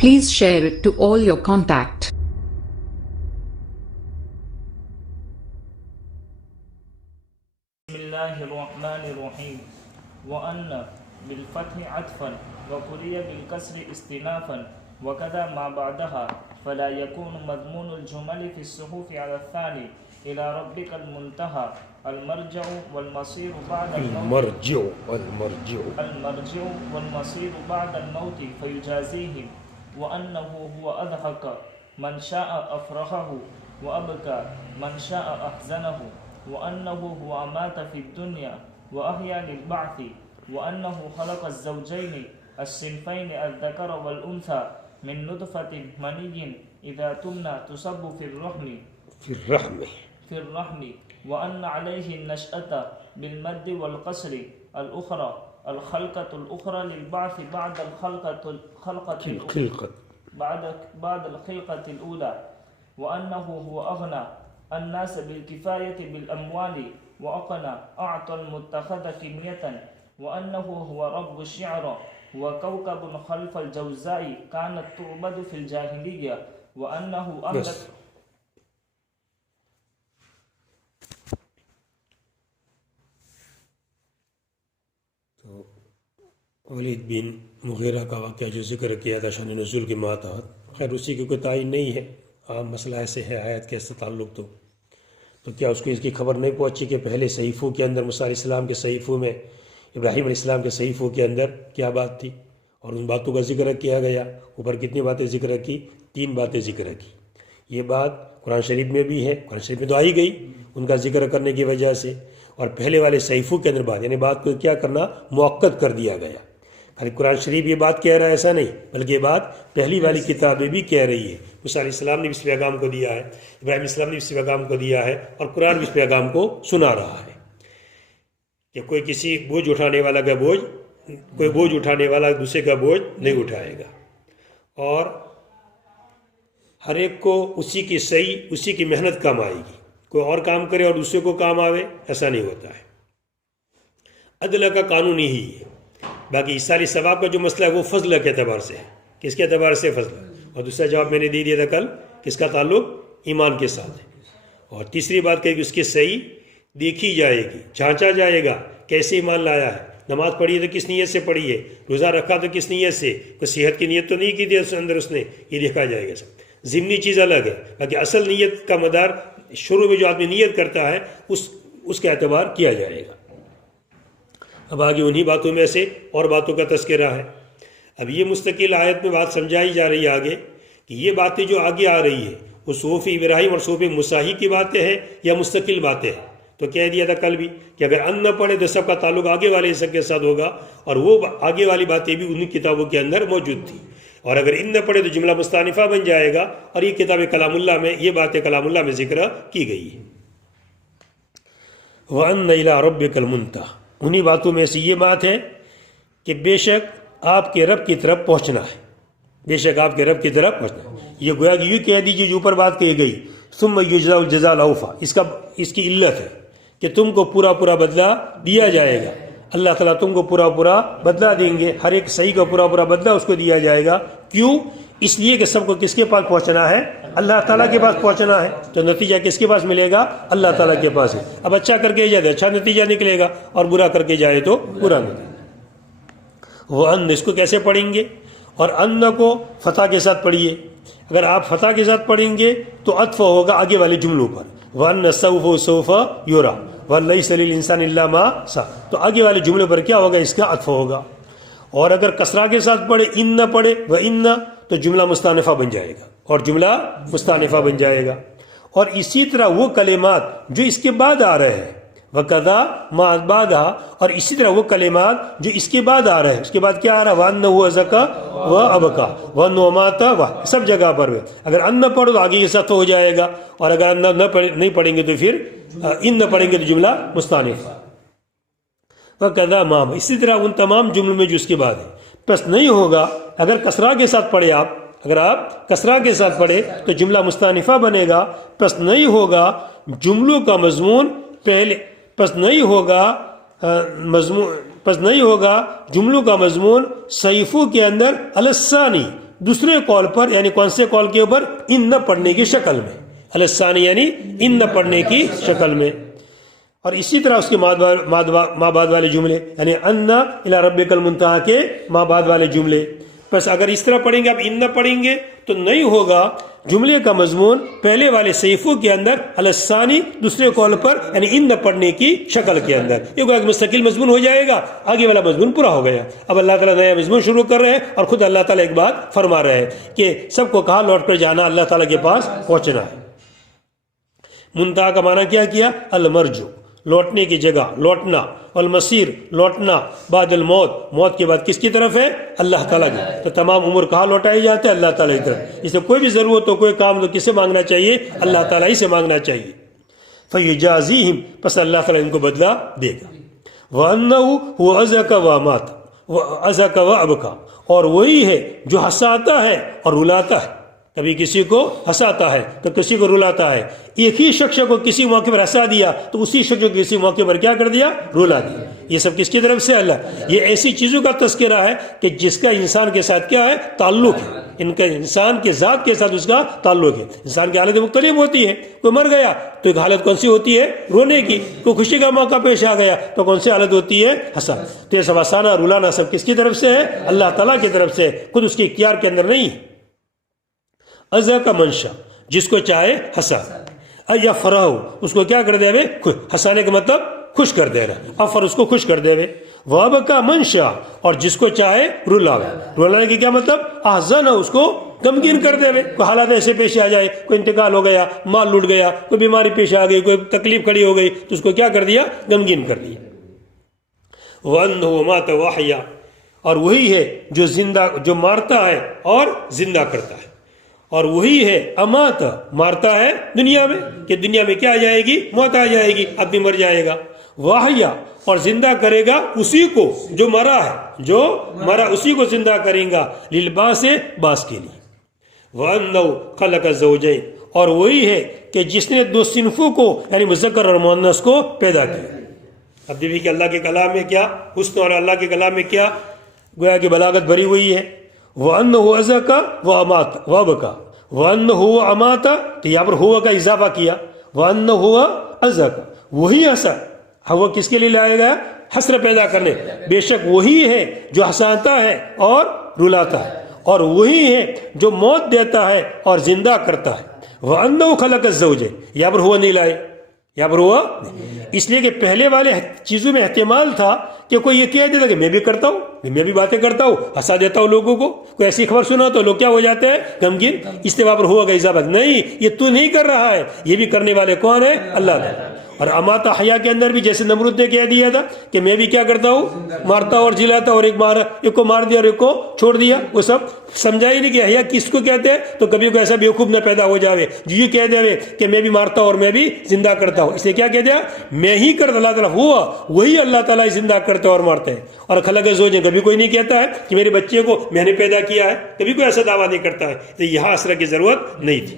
Please share it to all your contact. بسم الله الرحمن الرحيم وأن بالفتح عطفا وقرئ بالكسر استئنافا وكذا ما بعدها فلا يكون مضمون الجمل في الصحف على الثاني إلى ربك المنتهى المرجع والمصير بعد الموت المرجع والمصير بعد الموت فيجازيهم وأنه هو أضحك من شاء أفرحه وأبكى من شاء أحزنه وأنه هو أمات في الدنيا وأحيا للبعث وأنه خلق الزوجين الصنفين الذكر والأنثى من نطفة مني إذا تمنى تصب في الرحم وأن عليه النشأة بالمد والقصر الأخرى الخلقة الأخرى للبعث بعد بعد الخلقة الأولى وأنه هو أغنى الناس بالكفاية بالأموال وأقنى أعطى المتخذ كمية وأنه هو رب الشعر وكوكب خلف الجوزاء كانت تعبد في الجاهلية وأنه أملك ولید بن مغیرہ کا واقعہ جو ذکر کیا تھا شان نزول کے ماتحت، خیر اسی کی کوئی تعین نہیں ہے، عام مسئلہ ایسے ہے آیت کے اس سے تعلق تو کیا اس کو اس کی خبر نہیں پہنچی کہ پہلے صحیفوں کے اندر موسیٰ علیہ السلام کے صحیفوں میں، ابراہیم علیہ السلام کے صحیفوں کے اندر کیا بات تھی اور ان باتوں کا ذکر کیا گیا؟ اوپر کتنی باتیں ذکر کی؟ 3 باتیں ذکر کی۔ یہ بات قرآن شریف میں بھی ہے، قرآن شریف میں تو آئی گئی ان کا ذکر کرنے کی وجہ سے، اور پہلے والے صحیفوں کے اندر بات، یعنی بات کو کیا کرنا؟ موقت کر دیا گیا۔ خالی قرآن شریف یہ بات کہہ رہا ہے ایسا نہیں، بلکہ یہ بات پہلی والی کتابیں بھی کہہ رہی ہے۔ موسیٰ علیہ السلام نے بھی اس پیغام کو دیا ہے، ابراہیم علیہ السلام نے اس پیغام کو دیا ہے، اور قرآن بھی اس پیغام کو سنا رہا ہے کہ کوئی کسی بوجھ اٹھانے والا کا بوجھ، کوئی بوجھ اٹھانے والا دوسرے کا بوجھ نہیں اٹھائے گا، اور ہر ایک کو اسی کی صحیح، اسی کی محنت کام آئے گی۔ کوئی اور کام کرے اور دوسرے کو کام آوے، ایسا نہیں ہوتا ہے۔ عدل کا قانون ہی ہے۔ باقی ایصالی ثواب کا جو مسئلہ ہے وہ فضل کے اعتبار سے ہے۔ کس کے اعتبار سے؟ فضل۔ اور دوسرا جواب میں نے دے دیا تھا کل، کس کا تعلق؟ ایمان کے ساتھ ہے۔ اور تیسری بات کہ اس کی صحیح دیکھی جائے گی، جانچا جائے گا کیسے ایمان لایا ہے۔ نماز پڑھی ہے تو کس نیت سے پڑھی ہے، روزہ رکھا تو کس نیت سے، کوئی صحت کی نیت تو نہیں کی تھی اس اندر اس نے، یہ دیکھا جائے گا سب۔ ضمنی چیز الگ ہے، باقی اصل نیت کا مدار شروع میں جو آدمی نیت کرتا ہے اس کا اعتبار کیا جائے گا۔ اب آگے انہی باتوں میں سے اور باتوں کا تذکرہ ہے۔ اب یہ مستقل آیت میں بات سمجھائی جا رہی ہے آگے کہ یہ باتیں جو آگے آ رہی ہے وہ صحف ابراہیم اور صحف موسیٰ کی باتیں ہیں یا مستقل باتیں ہیں؟ تو کہہ دیا تھا کل بھی کہ اگر ان نہ پڑھے تو سب کا تعلق آگے والے حصے کے ساتھ ہوگا، اور وہ آگے والی باتیں بھی انہی کتابوں کے اندر موجود تھیں، اور اگر ان نہ پڑھے تو جملہ مستانفہ بن جائے گا، اور یہ کتاب کلام اللہ میں، یہ باتیں کلام اللہ میں ذکر کی گئی ہے۔ وَأَنَّ إِلَىٰ رَبِّكَ الْمُنْتَهَىٰ، انہی باتوں میں سے یہ بات ہے کہ بے شک آپ کے رب کی طرف پہنچنا ہے، بے شک آپ کے رب کی طرف پہنچنا ہے۔ یہ گویا کہ یوں کہہ دیجیے جو اوپر بات کہی گئی، ثُمَّ يُجْزَاءُ الْجَزَاءَ الْأَوْفَىٰ، اس کی علت ہے کہ تم کو پورا بدلہ دیا جائے گا۔ اللہ تعالیٰ تم کو پورا بدلہ دیں گے، ہر ایک صحیح کا پورا بدلہ اس کو دیا جائے گا۔ کیوں؟ اس لیے کہ سب کو کس کے پاس پہنچنا ہے؟ اللہ تعالیٰ کے پاس پہنچنا ہے، تو نتیجہ کس کے پاس ملے گا؟ اللہ تعالیٰ کے پاس ہے۔ اب اچھا کر کے جائے تو اچھا نتیجہ نکلے گا، اور برا کر کے جائے تو برا نتیجہ۔ وہ ان، اس کو کیسے پڑھیں گے؟ اور ان کو فتح کے ساتھ پڑھیے۔ اگر آپ فتح کے ساتھ پڑھیں گے تو عطف ہوگا آگے والے جملوں پر، وَأَنَّ سَوْفَ يُرَىٰ وَلَيْسَ لِلْإِنسَانِ إِلَّا مَا سَعَىٰ، تو آگے والے جملے پر کیا ہوگا؟ اس کا عطف ہوگا۔ اور اگر کسرہ کے ساتھ پڑھے، ان نہ پڑھے، وَإِنَّ، تو جملہ مستانفہ بن جائے گا، اور جملہ مستانفہ بن جائے گا۔ اور اسی طرح وہ کلمات جو اس کے بعد آ رہے ہیں، وَكَذَا مَا بَعْدَهَا، اور اسی طرح وہ کلمات جو اس کے بعد آ رہے ہیں، اس کے بعد کیا آ رہا ہے؟ وَأَنَّهُ أَزَكَىٰ وَأَبْكَىٰ وَأَنَّهُ أَمَاتَ، سب جگہ پر اگر ان نہ پڑھو تو آگے یہ ساتھ ہو جائے گا، اور اگر ان نہیں پڑھیں گے تو پھر ان نہ پڑھیں گے تو جملہ مستانف۔ وَكَذَا مَا، اسی طرح ان تمام جملوں میں جو اس کے بعد ہے، پس نہیں ہوگا اگر کسرہ کے ساتھ پڑھے آپ، اگر آپ کسرہ کے ساتھ پڑھے تو جملہ مستانفہ بنے گا، پس نہیں ہوگا جملوں کا مضمون پہلے، پس نہیں ہوگا جملوں کا مضمون صحیفوں کے اندر الثانی، دوسرے قول پر یعنی کون سے قول کے اوپر ان نہ پڑھنے کی شکل میں، الثانی یعنی ان نہ پڑھنے کی شکل میں. اور اسی طرح اس کے ما بعد والے جملے یعنی ان الی ربک المنتہی کے ما بعد والے جملے. بس اگر اس طرح پڑھیں گے آپ ان نہ پڑھیں گے تو نہیں ہوگا. جملے کا مضمون پہلے والے صحیفوں کے اندر الثانی دوسرے قول پر یعنی ان نہ پڑھنے کی شکل کے اندر ایک مستقل مضمون ہو جائے گا. آگے والا مضمون پورا ہو گیا. اب اللہ تعالیٰ نیا مضمون شروع کر رہے ہیں اور خود اللہ تعالیٰ ایک بات فرما رہے ہیں کہ سب کو کہا لوٹ کر جانا، اللہ تعالیٰ کے پاس پہنچنا ہے. منتہا کا معنی کیا کیا؟ المرجو، لوٹنے کی جگہ، لوٹنا. والمصیر، لوٹنا. بعد الموت، موت کے بعد کس کی طرف ہے؟ اللہ تعالیٰ کی. تو تمام امور کہاں لوٹائے جاتے ہیں؟ اللہ تعالیٰ کی طرف. اس سے کوئی بھی ضرورت ہو، کوئی کام تو کسے مانگنا چاہیے؟ اللہ تعالیٰ ہی سے مانگنا چاہیے. فیجازیہم، پس اللہ تعالیٰ ان کو بدلہ دے گا. وَأَنَّهُ هُوَ أَزَكَ وَأَمَاتَ وَأَزَكَ وَأَبْكَى، اور وہی ہے جو ہنساتا ہے اور رلاتا ہے. کبھی کسی کو ہنساتا ہے تو کسی کو رلاتا ہے. ایک ہی شخص کو کسی موقع پر ہنسا دیا تو اسی شخص کو کسی موقع پر کیا کر دیا؟ رلا دیا. یہ سب کس کی طرف سے؟ اللہ. یہ ایسی چیزوں کا تذکرہ ہے کہ جس کا انسان کے ساتھ کیا ہے؟ تعلق ہے. ان کا انسان کے ذات کے ساتھ اس کا تعلق ہے. انسان کی حالت مختلف ہوتی ہے. کوئی مر گیا تو ایک حالت کون سی ہوتی ہے؟ رونے کی. کوئی خوشی کا موقع پیش آ گیا تو کون سی حالت ہوتی ہے؟ ہنسا. تو یہ سب ہنسانا رلانا سب کس کی طرف سے ہے؟ اللہ تعالیٰ کی طرف سے. خود اس کے اختیار کے اندر نہیں ہے. ازا کا منشا، جس کو چاہے ہنسا. یا فراہ، اس کو کیا کر دے وے؟ ہنسانے کا مطلب خوش کر دے رہا. افر، اس کو خوش کر دے وے. واب کا منشا، اور جس کو چاہے رلاوے. رلانے کی کیا مطلب؟ احزن، اس کو غمگین کر دے وے. کوئی حالات ایسے پیش آ جائے، کوئی انتقال ہو گیا، مال لوٹ گیا، کوئی بیماری پیش آ گئی، کوئی تکلیف کھڑی ہو گئی تو اس کو کیا کر دیا؟ غمگین کر دیا. وَأَنَّهُ مَاتَ وَأَحْيَا، اور وہی ہے جو زندہ، جو مارتا ہے اور زندہ کرتا ہے. اور وہی ہے امات، مارتا ہے دنیا میں کہ دنیا میں کیا آ جائے گی؟ موت آ جائے گی، آدمی مر جائے گا. واحیا، اور زندہ کرے گا اسی کو جو مرا ہے، جو مرا اسی کو زندہ کریں گا. للباس، باس کے لیے. وَأَنَّهُ خَلَقَ الزَّوْجَيْنِ، اور وہی ہے کہ جس نے دو صنفوں کو یعنی مذکر اور مؤنث کو پیدا کیا. اب دیکھیے کہ اللہ کے کلام میں کیا حسن اور اللہ کے کلام میں کیا گویا کہ بلاغت بھری ہوئی ہے. وَأَنَّهُ أَزَكَ وَأَمَاتَ وَأَبْكَى، وَأَنَّهُ أَمَاتَ، تو یہاں پر ہوا کا اضافہ کیا. وَأَنَّهُ أَزَكَ، وہی ہنسا. ہوا کس کے لیے لایا گیا؟ حسر پیدا کرنے. بے شک وہی ہے جو ہنساتا ہے اور رلاتا ہے، اور وہی ہے جو موت دیتا ہے اور زندہ کرتا ہے. وَأَنَّهُ خَلَقَ الزَّوْجَيْنِ، یہاں پر ہوا نہیں لائے، یہاں پر ہوا اس لیے کہ پہلے والے چیزوں میں احتمال تھا کہ کوئی یہ کہہ دیتا کہ میں بھی کرتا ہوں، میں بھی باتیں کرتا ہوں، ہنسا دیتا ہوں لوگوں کو. کوئی ایسی خبر سنا تو لوگ کیا ہو جاتے ہیں؟ غمگین. اس لیے وہاں پر ہوا کا اضافہ نہیں، یہ تو نہیں کر رہا ہے، یہ بھی کرنے والے کون ہے؟ اللہ تعالیٰ. اور اماتا حیا کے اندر بھی جیسے نمرود نے کہہ دیا تھا کہ میں بھی کیا کرتا ہوں؟ مارتا اور جلاتا، اور ایک کو مار دیا اور ایک کو چھوڑ دیا. وہ سب سمجھا ہی نہیں کہ حیا کس کو کہتے ہیں. تو کبھی کوئی ایسا بیوقوف نہ پیدا ہو جاوے جو یہ کہہ دے کہ میں بھی مارتا اور میں بھی زندہ کرتا ہوں. اس لیے کیا کہہ دیا؟ میں ہی کرتا. اللہ تعالیٰ ہوا وہی اللہ تعالیٰ زندہ کرتے اور مارتے ہیں. اور خلق الزوجین، کبھی کوئی نہیں کہتا ہے کہ میرے بچے کو میں نے پیدا کیا ہے، کبھی کوئی ایسا دعویٰ نہیں کرتا ہے. تو یہاں اثر کی ضرورت نہیں تھی.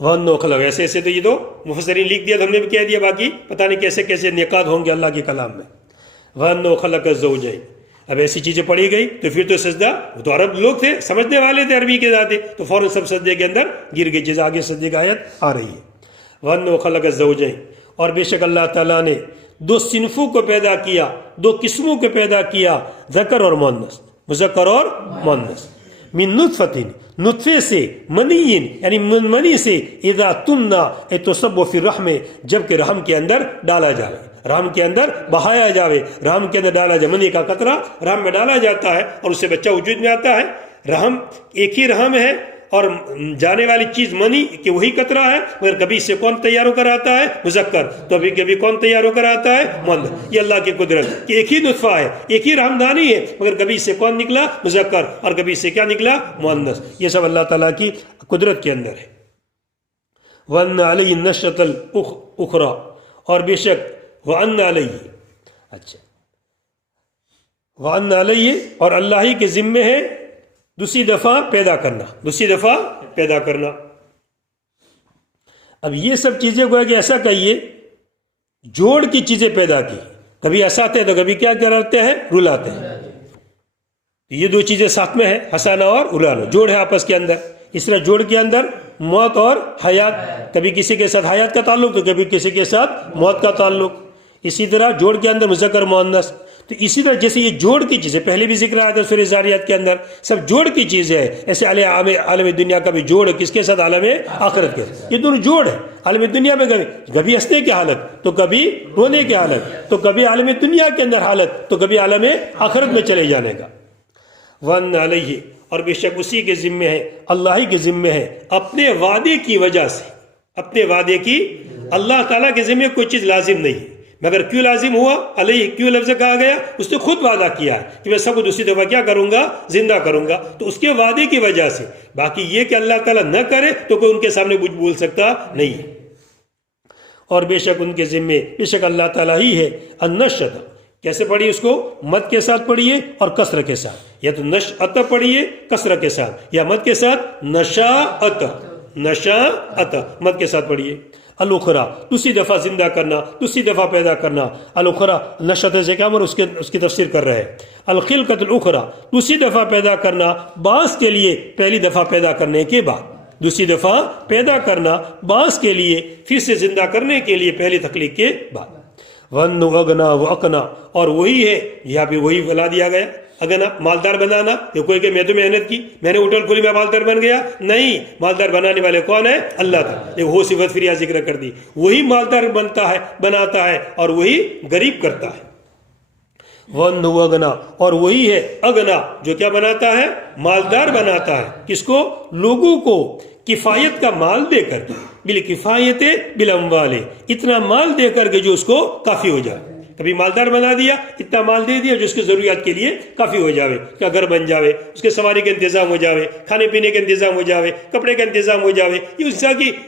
وَأَنَّهُ خَلَقَ، ایسے ایسے تو یہ تو مفسرین لکھ دیا، تو ہم نے بھی کہہ دیا، باقی پتہ نہیں کیسے کیسے نقاد ہوں گے اللہ کے کلام میں. وَأَنَّهُ خَلَقَ الزَّوْجَيْنِ، اب ایسی چیزیں پڑھی گئی تو پھر تو سجدہ، وہ تو عرب لوگ تھے، سمجھنے والے تھے عربی کے ذاتے، تو فوراً سب سجدے کے اندر گر گئے. جیسے آگے سجدے کی آیت آ رہی ہے. وَأَنَّهُ خَلَقَ الزَّوْجَيْنِ، اور بے شک اللہ تعالیٰ نے دو صنفوں کو پیدا کیا، دو قسموں کو پیدا کیا، ذکر اور مؤنث، مذکر اور مؤنث. من نطفۃ، نطفے سے، منین یعنی منی سے، اذا تمنا تصب فی الرحم، جب کہ رحم کے اندر ڈالا جائے، رحم کے اندر بہایا جاوے، رحم کے اندر ڈالا جائے. منی کا قطرہ رحم میں ڈالا جاتا ہے اور اس سے بچہ وجود میں آتا ہے. رحم ایک ہی رحم ہے اور جانے والی چیز منی کہ وہی قطرہ ہے، مگر کبھی اس سے کون تیار ہو کر آتا ہے؟ مذکر. تو ابھی کبھی کون تیار ہو کر آتا ہے؟ مؤنث. یہ اللہ کی قدرت کہ ایک ہی نطفہ ہے، ایک ہی رحمدانی ہے، مگر کبھی اس سے کون نکلا؟ مذکر، اور کبھی اس سے کیا نکلا؟ مؤنث. یہ سب اللہ تعالیٰ کی قدرت کے اندر ہے. وَأَنَّ عَلَيْهِ النَّشْأَةَ الْأُخْرَى، اور بے شک وَأَنَّ عَلَيْهِ، اچھا وَأَنَّ عَلَيْهِ، اور اللہ ہی کے ذمے ہے دوسری دفعہ پیدا کرنا، دوسری دفعہ پیدا کرنا. اب یہ سب چیزیں گویا کہ ایسا کہیے جوڑ کی چیزیں پیدا کی، کبھی ہنساتے ہیں تو کبھی کیا کرتے ہیں؟ رلاتے ہیں. تو یہ دو چیزیں ساتھ میں ہیں، ہنسانا اور اڑانا، جوڑ ہے آپس کے اندر. اس طرح جوڑ کے اندر موت اور حیات، کبھی کسی کے ساتھ حیات کا تعلق تو کبھی کسی کے ساتھ موت کا تعلق. اسی طرح جوڑ کے اندر مذکر مؤنث. تو اسی طرح جیسے یہ جوڑ کی چیزیں پہلے بھی ذکر آیا تھا سورہ زاریات کے اندر، سب جوڑ کی چیزیں ہیں. ایسے عالم دنیا کا بھی جوڑ ہے، کس کے ساتھ؟ عالم آخرت کے. یہ دونوں جوڑ ہے. عالم دنیا میں کبھی ہنسنے کی حالت تو کبھی رونے کی حالت، تو کبھی عالم دنیا کے اندر حالت تو کبھی عالم آخرت میں چلے جانے کا. وَأَنَّ عَلَيْهِ، اور بے شک اسی کے ذمے ہے، اللہ ہی کے ذمے ہے، اپنے وعدے کی وجہ سے، اپنے وعدے کی، اللہ تعالیٰ کے ذمے کوئی چیز لازم نہیں ہے، مگر کیوں لازم ہوا؟ علیہ کیوں لفظ کہا گیا؟ اس نے خود وعدہ کیا ہے کہ میں سب کو دوسری دفعہ کیا کروں گا؟ زندہ کروں گا. تو اس کے وعدے کی وجہ سے. باقی یہ کہ اللہ تعالیٰ نہ کرے تو کوئی ان کے سامنے کچھ بول سکتا نہیں ہے. اور بے شک ان کے ذمے، بے شک اللہ تعالیٰ ہی ہے. النشأۃ، کیسے پڑھیے اس کو؟ مد کے ساتھ پڑھیے اور کسر کے ساتھ، یا تو نشأۃ پڑھیے کسر کے ساتھ، یا مد کے ساتھ نشاءۃ، نشاءۃ مد کے ساتھ پڑھیے. الاخرى، دوسری دفعہ زندہ کرنا، دوسری دفعہ پیدا کرنا. الاخرى نشأۃ سے کیا مر اس کی تفسیر کر رہے ہیں. الخلقۃ الاخرى، دوسری دفعہ پیدا کرنا بعض کے لیے پہلی دفعہ پیدا کرنے کے بعد، دوسری دفعہ پیدا کرنا بعض کے لیے پھر سے زندہ کرنے کے لیے پہلی تخلیق کے بعد. ون اغنا و اقنا، اور وہی ہے، یہاں پہ وہی بلا دیا گیا. اگنا مالدار بنانا، یہ کوئی کہ میں تو محنت کی، میں نے اٹھل کھلی میں مالدار بن گیا، نہیں. مالدار بنانے والے کون ہے؟ اللہ تعالیٰ. ایک وہ صفت پھر یہاں ذکر کر دی، وہی مالدار بنتا ہے، بناتا ہے، اور وہی غریب کرتا ہے. ون اغنا، اور وہی ہے اغنا جو کیا بناتا ہے؟ مالدار بناتا ہے. کس کو؟ لوگوں کو کفایت کا مال دے کر کے، بالکفایت بالاموال، اتنا مال دے کر کے جو اس کو کافی ہو جائے. کبھی مالدار بنا دیا، اتنا مال دے دیا جو اس کی ضروریات کے لیے کافی ہو جاوے، اس کا گھر بن جاوے، اس کے سواری کا انتظام ہو جاوے، کھانے پینے کا انتظام ہو جاوے، کپڑے کا انتظام ہو جاوے. یہ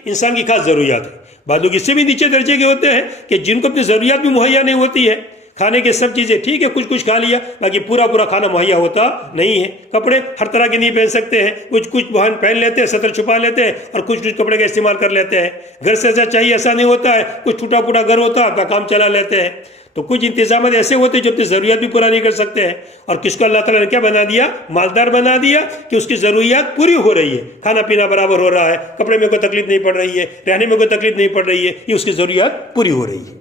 انسان کی خاص ضروریات ہے. بعض لوگ اس سے بھی نیچے درجے کے ہوتے ہیں کہ جن کو اپنی ضروریات بھی مہیا نہیں ہوتی ہے. کھانے کے سب چیزیں ٹھیک ہے، کچھ کھا لیا، باقی پورا کھانا مہیا ہوتا نہیں ہے. کپڑے ہر طرح کے نہیں پہن سکتے ہیں، کچھ بہن پہن لیتے ہیں، سطر چھپا لیتے ہیں، اور کچھ کپڑے کا استعمال کر لیتے ہیں. گھر سے ایسا چاہیے ایسا نہیں ہوتا ہے، کچھ ٹوٹا پھوٹا گھر ہوتا ہے، اپنا کام چلا لیتے ہیں. تو کچھ انتظامات ایسے ہوتے ہیں جو اپنی ضروریات بھی پورا نہیں کر سکتے ہیں. اور کس کو اللہ تعالیٰ نے کیا بنا دیا؟ مالدار بنا دیا، کہ اس کی ضروریات پوری ہو رہی ہے، کھانا پینا برابر ہو رہا ہے، کپڑے میں کوئی تکلیف نہیں پڑ رہی ہے، رہنے میں کوئی تکلیف نہیں پڑ رہی ہے، یہ اس کی ضروریات پوری ہو رہی ہے.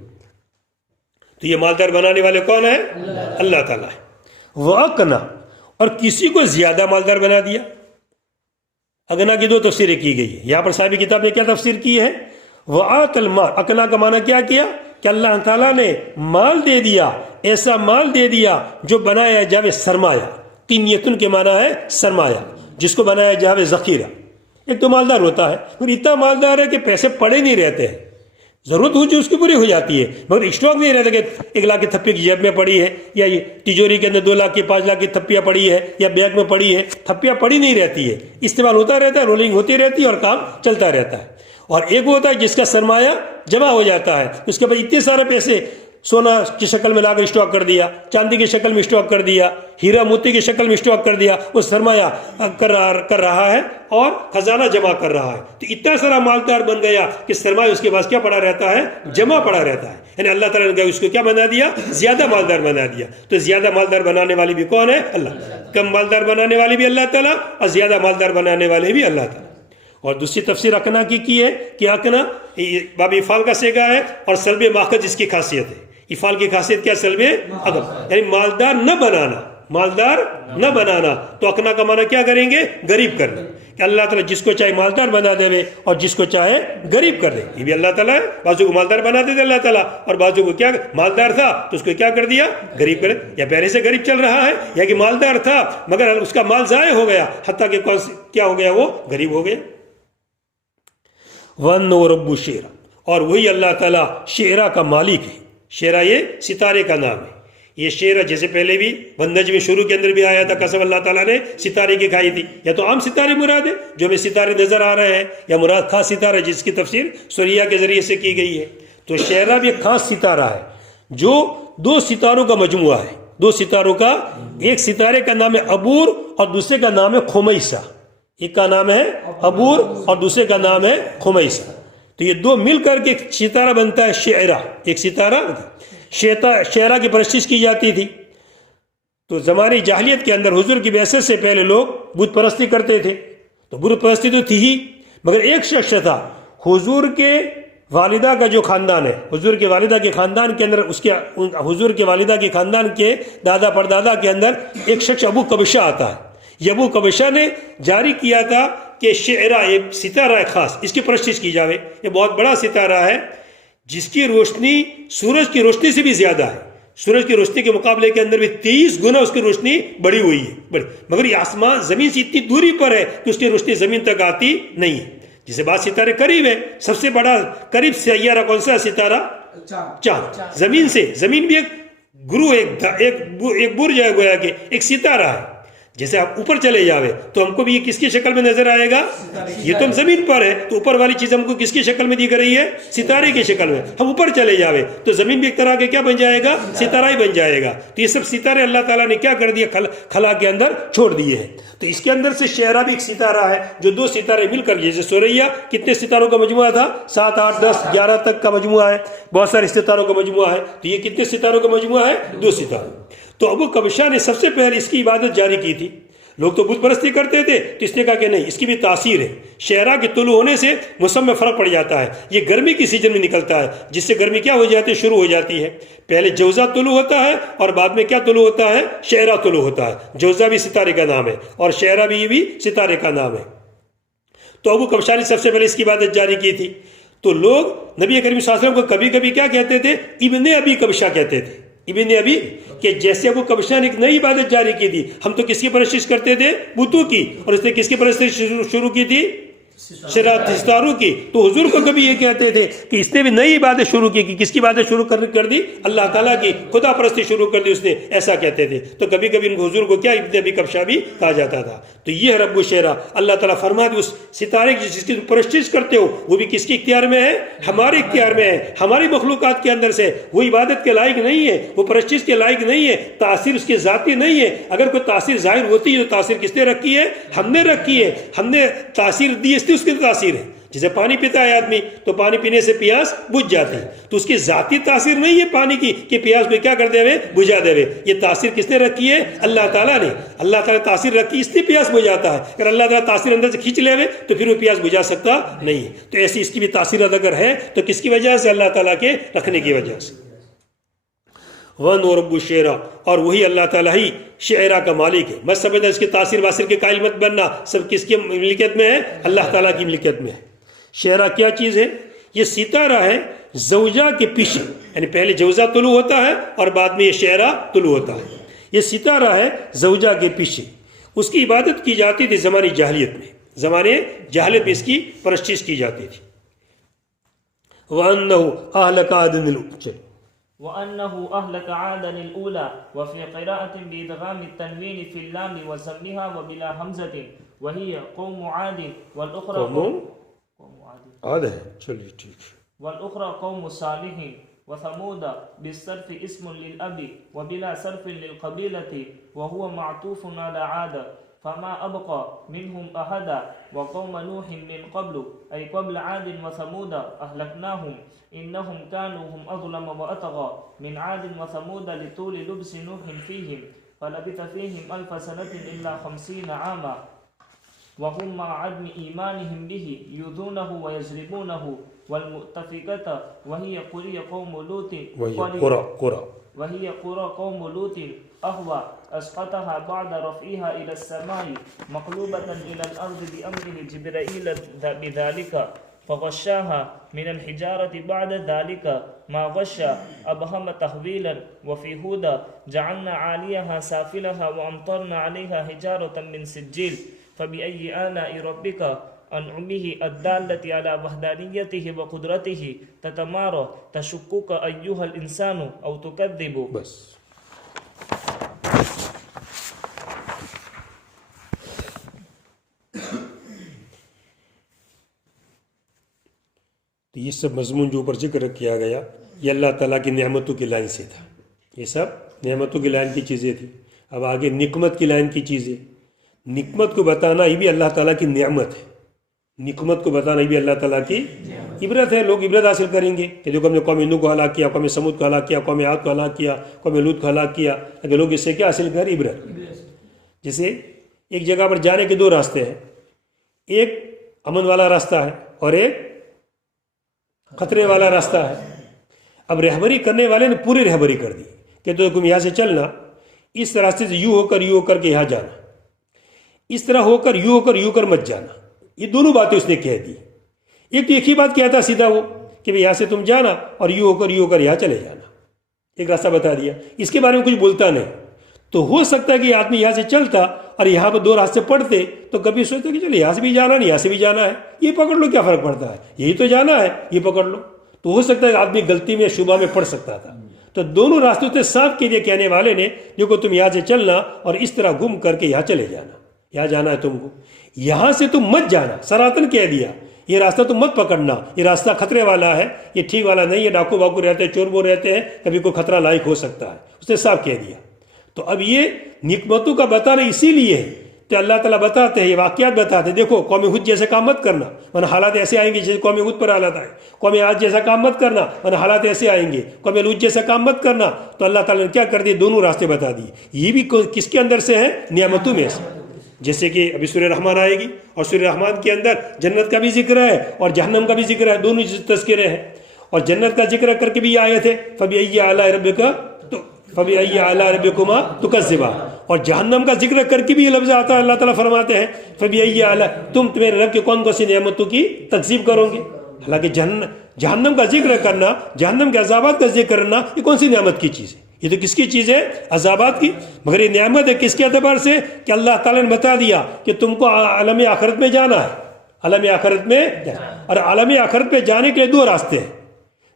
تو یہ مالدار بنانے والے کون ہیں؟ اللہ تعالیٰ ہے. وَأَقْنَا، اور کسی کو زیادہ مالدار بنا دیا. اغنا کی دو تفسیریں کی گئی ہے. یہاں پر صاحب کتاب نے کیا تفسیر کی ہے؟ وَآتَ الْمَالَ، اقنا کا معنی کیا کہ اللہ تعالیٰ نے مال دے دیا، ایسا مال دے دیا جو بنایا جاوے سرمایہ. قنیتن کے معنی ہے سرمایہ، جس کو بنایا جاوے ذخیرہ. ایک تو مالدار ہوتا ہے، پھر اتنا مالدار ہے کہ پیسے پڑے نہیں رہتے ہیں، ضرورت ہو جو اس کی پوری ہو جاتی ہے، مگر اسٹاک نہیں رہتا کہ 1 لاکھ کی تھپی کی جیب میں پڑی ہے، یا یہ تجوری کے اندر 2 لاکھ کی 5 لاکھ کی تھپیاں پڑی ہے، یا بیگ میں پڑی ہے. تھپیاں پڑی نہیں رہتی ہے، استعمال ہوتا رہتا ہے، رولنگ ہوتی رہتی ہے، اور کام چلتا رہتا ہے. اور ایک ہوتا ہے جس کا سرمایہ جمع ہو جاتا ہے، اس کے بعد اتنے سارے پیسے سونا کی شکل میں لا کر اسٹاک کر دیا، چاندی کی شکل میں اسٹاک کر دیا، ہیرا موتی کی شکل میں اسٹاک کر دیا، وہ سرمایہ کر رہا ہے اور خزانہ جمع کر رہا ہے. تو اتنا سارا مالدار بن گیا کہ سرمایہ اس کے پاس کیا پڑا رہتا ہے؟ جمع پڑا رہتا ہے. یعنی اللہ تعالیٰ نے اس کو کیا بنا دیا؟ زیادہ مالدار بنا دیا. تو زیادہ مالدار بنانے والی بھی کون ہے؟ اللہ. کم مالدار بنانے والی بھی اللہ تعالیٰ، اور زیادہ مالدار بنانے والے بھی اللہ تعالیٰ. اور دوسری تفسیر اقنا کی ہے کہ اقنا باب افعال کا صیغہ ہے، اور سلب ماخذ اس کی خاصیت ہے. افعال کی خاصیت کیا؟ سلب عدم، یعنی مالدار نہ بنانا، مالدار نہ بنانا. تو اقنا کا معنی کیا کریں گے؟ غریب کرنا. کہ اللہ تعالیٰ جس کو چاہے مالدار بنا دے اور جس کو چاہے غریب کر دے. یہ بھی اللہ تعالیٰ ہے. بعضوں کو مالدار بنا دے اللہ تعالیٰ، اور بعضوں کو کیا مالدار تھا تو اس کو کیا کر دیا؟ غریب کر. یا پہلے سے غریب چل رہا ہے، یا کہ مالدار تھا مگر اس کا مال ضائع ہو گیا، حتیٰ کہ کیا ہو گیا؟ وہ غریب ہو گیا. وَأَنَّهُ رَبُّ الشِّعْرَى، اور وہی اللہ تعالیٰ شعرا کا مالک ہے. شعرا یہ ستارے کا نام ہے. یہ شعرا جیسے پہلے بھی والنجم شروع کے اندر بھی آیا تھا، قسم اللہ تعالیٰ نے ستارے کی کھائی تھی. یا تو عام ستارے مراد ہے جو ہمیں ستارے نظر آ رہے ہیں، یا مراد خاص ستارہ جس کی تفسیر سوریہ کے ذریعے سے کی گئی ہے. تو شعرا بھی ایک خاص ستارہ ہے جو 2 ستاروں کا مجموعہ ہے. 2 ستاروں کا، ایک ستارے کا نام ہے عبور اور دوسرے کا نام ہے خمیسہ. ایک کا نام ہے عبور اور دوسرے کا نام ہے خمیسہ. تو یہ 2 مل کر کے ایک ستارہ بنتا ہے شعرا. ایک ستارہ شعرا کی پرستش کی جاتی تھی. تو زمانے جاہلیت کے اندر حضور کی بعثت سے پہلے لوگ بت پرستی کرتے تھے، تو بت پرستی تو تھی ہی، مگر ایک شخص تھا حضور کے والدہ کا جو خاندان ہے، حضور کے والدہ کے خاندان کے اندر حضور کے والدہ کے خاندان کے دادا پردادا کے اندر ایک شخص ابو قبشہ آتا ہے۔ یہ ابو قبشہ نے جاری کیا تھا کہ شعرا ایک ستارہ ہے خاص، اس کی پرستش کی جاوے، یہ بہت بڑا ستارہ ہے جس کی روشنی سورج کی روشنی سے بھی زیادہ ہے، سورج کی روشنی کے مقابلے کے اندر بھی 23 گنا اس کی روشنی بڑی ہوئی ہے، مگر یہ آسمان زمین سے اتنی دوری پر ہے کہ اس کی روشنی زمین تک آتی نہیں ہے۔ جسے بعض ستارے قریب ہے، سب سے بڑا قریب سیارہ کون سا ستارہ؟ چاند۔ زمین سے، زمین بھی ایک گرو، ایک برج ہے، گویا کہ ایک ستارہ ہے۔ جیسے آپ اوپر چلے جاوے تو ہم کو بھی یہ کس کی شکل میں نظر آئے گا؟ یہ تو ہم زمین پر ہے، تو اوپر والی چیز ہم کو کس کی شکل میں دکھ رہی ہے؟ ستارے کی شکل میں۔ ہم اوپر چلے جاوے تو زمین بھی ایک طرح کے کیا بن جائے گا؟ ستارہ ہی بن جائے گا۔ تو یہ سب ستارے اللہ تعالیٰ نے کیا کر دیا؟ خلا کے اندر چھوڑ دیے ہیں۔ تو اس کے اندر سے شعرا بھی ایک ستارہ ہے جو 2 ستارے مل کر، جیسے سوریا کتنے ستاروں کا مجموعہ تھا؟ 7، 8، 10، 11 تک کا مجموعہ ہے، بہت سارے ستاروں کا مجموعہ ہے۔ تو یہ کتنے ستاروں کا مجموعہ ہے؟ 2 ستاروں۔ تو ابو قبشہ نے سب سے پہلے اس کی عبادت جاری کی تھی۔ لوگ تو بت پرستی کرتے تھے، تو اس نے کہا کہ نہیں، اس کی بھی تاثیر ہے۔ شعرا کے طلوع ہونے سے موسم میں فرق پڑ جاتا ہے، یہ گرمی کی سیزن میں نکلتا ہے، جس سے گرمی کیا ہو جاتی ہے؟ شروع ہو جاتی ہے۔ پہلے جوزہ طلوع ہوتا ہے اور بعد میں کیا طلوع ہوتا ہے؟ شعرا طلوع ہوتا ہے۔ جوزہ بھی ستارے کا نام ہے اور شعرا بھی ستارے کا نام ہے۔ تو ابو قبشہ نے سب سے پہلے اس کی عبادت جاری کی تھی۔ تو لوگ نبی کریم صلی اللہ علیہ وسلم کو کبھی کبھی کیا کہتے تھے؟ ابن ابی قبشہ کہتے تھے، ابن ابی، کہ جیسے ابو قبشہ نے ایک نئی عبادت جاری کی تھی، ہم تو کس کی پرستش کرتے تھے؟ بتوں کی، اور اس نے کس کی پرستش شروع کی تھی؟ ستاروں کی۔ تو حضور کو کبھی یہ کہتے تھے کہ اس نے بھی نئی عبادت شروع کی، کس کی عبادت شروع کر دی؟ اللہ تعالیٰ کی، خدا پرستی شروع کر دی اس نے، ایسا کہتے تھے۔ تو کبھی کبھی ان کو حضور کو کیا ابن ابی قبشہ بھی کہا جاتا تھا۔ تو یہ ہے رب الشعرا۔ اللہ تعالیٰ فرماتے اس ستارے کی جس کی پرستش کرتے ہو وہ بھی کس کے اختیار میں ہے؟ ہمارے اختیار میں ہے، ہماری مخلوقات کے اندر سے۔ وہ عبادت کے لائق نہیں ہے، وہ پرستش کے لائق نہیں ہے، تاثیر اس کی ذاتی نہیں ہے۔ اگر کوئی تاثیر ظاہر ہوتی ہے تو تاثیر کس نے رکھی ہے؟ ہم نے رکھی ہے، ہم نے تاثیر دی، اس کی تاثیر ہے۔ جسے پانی پیتا ہے آدمی تو پانی پینے سے پیاس بجھ جاتی ہے، تو اس کی ذاتی تاثیر نہیں ہے پانی کی کہ پیاس کو کیا کر دے ہوئے؟ بجھا دے ہوئے۔ یہ تاثیر کس نے رکھی ہے؟ اللہ تعالیٰ نے۔ اللہ تعالیٰ تاثیر رکھی، اس لیے پیاس بجھاتا ہے۔ اگر اللہ تعالیٰ تاثیر اندر سے کھینچ لے ہوئے تو پھر وہ پیاس بجھا سکتا نہیں ہے۔ تو ایسی اس کی بھی تاثیر اگر ہے تو کس کی وجہ سے؟ اللہ تعالیٰ کے رکھنے کی وجہ سے۔ ون اور رب الشعرا، اور وہی اللہ تعالیٰ ہی شعرا کا مالک ہے۔ مت سمجھنا اس کی تاثیر واثر کے قائل مت بننا، سب کس کی ملکیت میں ہے؟ اللہ تعالیٰ کی ملکیت میں ہے۔ شعرا کیا چیز ہے؟ یہ ستارہ ہے زوجہ کے پیچھے، یعنی پہلے جوزہ طلوع ہوتا ہے اور بعد میں یہ شعرا طلوع ہوتا ہے۔ یہ ستارہ ہے زوجہ کے پیچھے، اس کی عبادت کی جاتی تھی زمانے جاہلیت میں، زمانے جاہلیت میں اس کی پرستش کی جاتی تھی۔ وَأَنَّهُ أَهْلَكَ عَادًا الْأُولَىٰ، وأنه أهلك عادا الأولى، وفي قراءة بإدغام التنوين في اللام وزمها وبلا همزة، وهي قوم عاد، والأخرى عاد ہے، چلیے ٹھیک، والأخرى قوم صالح، وثمود بالصرف اسم للأب وبلا صرف للقبيلة، وهو معطوف على عاد، فما أبقى منهم أحدا، وقوم نوح من قبل أي قبل عاد وثمود أهلكناهم إنهم كانوا هم أظلم وأطغى من عاد وثمود لطول لبس نوح فيهم فلبث فيهم 1000 سنة إلا 50 عاما وهم مع عدم إيمانهم به يؤذونه ويجربونه والمؤتفكة وهي قرى قوم لوط وهي قرى قوم لوط أهوى أسقطها بعد رفعها إلى السماء مقلوبة إلى الأرض بأمره جبرائيل بذلك فغشاها من الحجارة بعد ذلك ما غش أبهم تحويلا وفي هدى جعلنا عاليها سافلها وأمطرنا عليها حجارة من سجيل فبأي آلاء ربك أنعمه الدالة على وحدانيته وقدرته تتمارى تشكك أيها الإنسان أو تكذب بس۔ تو یہ سب مضمون جو اوپر ذکر کیا گیا یہ اللہ تعالیٰ کی نعمتوں کی لائن سے تھا، یہ سب نعمتوں کی لائن کی چیزیں تھیں۔ اب آگے نکمت کی لائن کی چیزیں، نکمت کو بتانا یہ بھی اللہ تعالیٰ کی نعمت ہے، نکمت کو بتانا یہ بھی اللہ تعالیٰ کی عبرت ہے، لوگ عبرت حاصل کریں گے کہ دیکھو ہم نے قوم نوح کو ہلاک کیا، قوم سمود کو ہلاک کیا، قوم عاد کو ہلاک کیا، قوم لوط کو ہلاک کیا، اگر لوگ اس سے کیا حاصل کریں؟ عبرت۔ جیسے ایک جگہ پر جانے کے دو راستے ہیں، ایک امن والا راستہ ہے اور ایک خطرے والا راستہ ہے۔ اب رہبری کرنے والے نے پوری رہبری کر دی کہ تو تم یہاں سے چلنا، اس راستے سے یوں ہو کر کے یہاں جانا، اس طرح ہو کر مت جانا، یہ دونوں باتیں اس نے کہہ دی۔ ایک ہی بات کیا تھا سیدھا وہ کہ یہاں سے تم جانا اور یوں ہو کر یہاں چلے جانا، ایک راستہ بتا دیا، اس کے بارے میں کچھ بولتا نہیں۔ تو ہو سکتا ہے کہ آدمی یہاں سے چلتا اور یہاں پہ دو راستے پڑتے تو کبھی سوچتا کہ چلو یہاں سے بھی جانا نہیں، یہاں سے بھی جانا ہے، یہ پکڑ لو، کیا فرق پڑتا ہے، یہی تو جانا ہے، یہ پکڑ لو۔ تو ہو سکتا ہے کہ آدمی غلطی میں شبہ میں پڑ سکتا تھا۔ تو دونوں راستوں سے صاف کے لیے کہنے والے نے دیکھو تم یہاں سے چلنا اور اس طرح گھوم کر کے یہاں چلے جانا، یہاں جانا ہے تم کو، یہاں سے تم مت جانا، سراتن کہہ دیا یہ راستہ تم مت پکڑنا، یہ راستہ خطرے والا ہے، یہ ٹھیک والا نہیں ہے، ڈاکو باکو رہتے ہیں، چور بور رہتے ہیں، کبھی کوئی خطرہ لاحق ہو سکتا ہے، اس نے صاف کہہ دیا۔ تو اب یہ نعمتوں کا بتانا اسی لیے ہے کہ اللہ تعالیٰ بتاتے ہیں، یہ واقعات بتاتے ہیں، دیکھو قوم ہود جیسے کام مت کرنا ورنہ حالات ایسے آئیں گے جیسے قوم ہود پر حالات آئے، قوم عاد جیسا کام مت کرنا ورنہ حالات ایسے آئیں گے، قوم لوط جیسا کام مت کرنا۔ تو اللہ تعالیٰ نے کیا کر دیا؟ دونوں راستے بتا دیے۔ یہ بھی کس کے اندر سے ہے؟ نعمتوں میں سے۔ جیسے کہ ابھی سورہ رحمان آئے گی اور سورہ رحمان کے اندر جنت کا بھی ذکر ہے اور جہنم کا بھی ذکر ہے، دونوں تذکرے ہیں۔ اور جنت کا ذکر کر کے بھی آئے تھے فَبِأَيِّ آلَاءِ رَبِّكُمَا تُكَذِّبَانِ، اور جہنم کا ذکر کر کے بھی یہ لفظ آتا ہے، اللہ تعالیٰ فرماتے ہیں فَبِأَيِّ آلَاءِ، تم تمہارے رب کے کون کون سی نعمتوں کی تکذیب کرو گے۔ حالانکہ جہنم کا ذکر کرنا، جہنم کے عذابات کا ذکر کرنا، یہ کون سی نعمت کی چیز ہے؟ یہ تو کس کی چیز ہے؟ عذابات کی۔ مگر یہ نعمت ہے کس کے اعتبار سے؟ کہ اللہ تعالیٰ نے بتا دیا کہ تم کو عالم آخرت میں جانا ہے، عالم آخرت میں جانا۔ اور عالم آخرت میں جانے کے لیے دو راستے ہیں،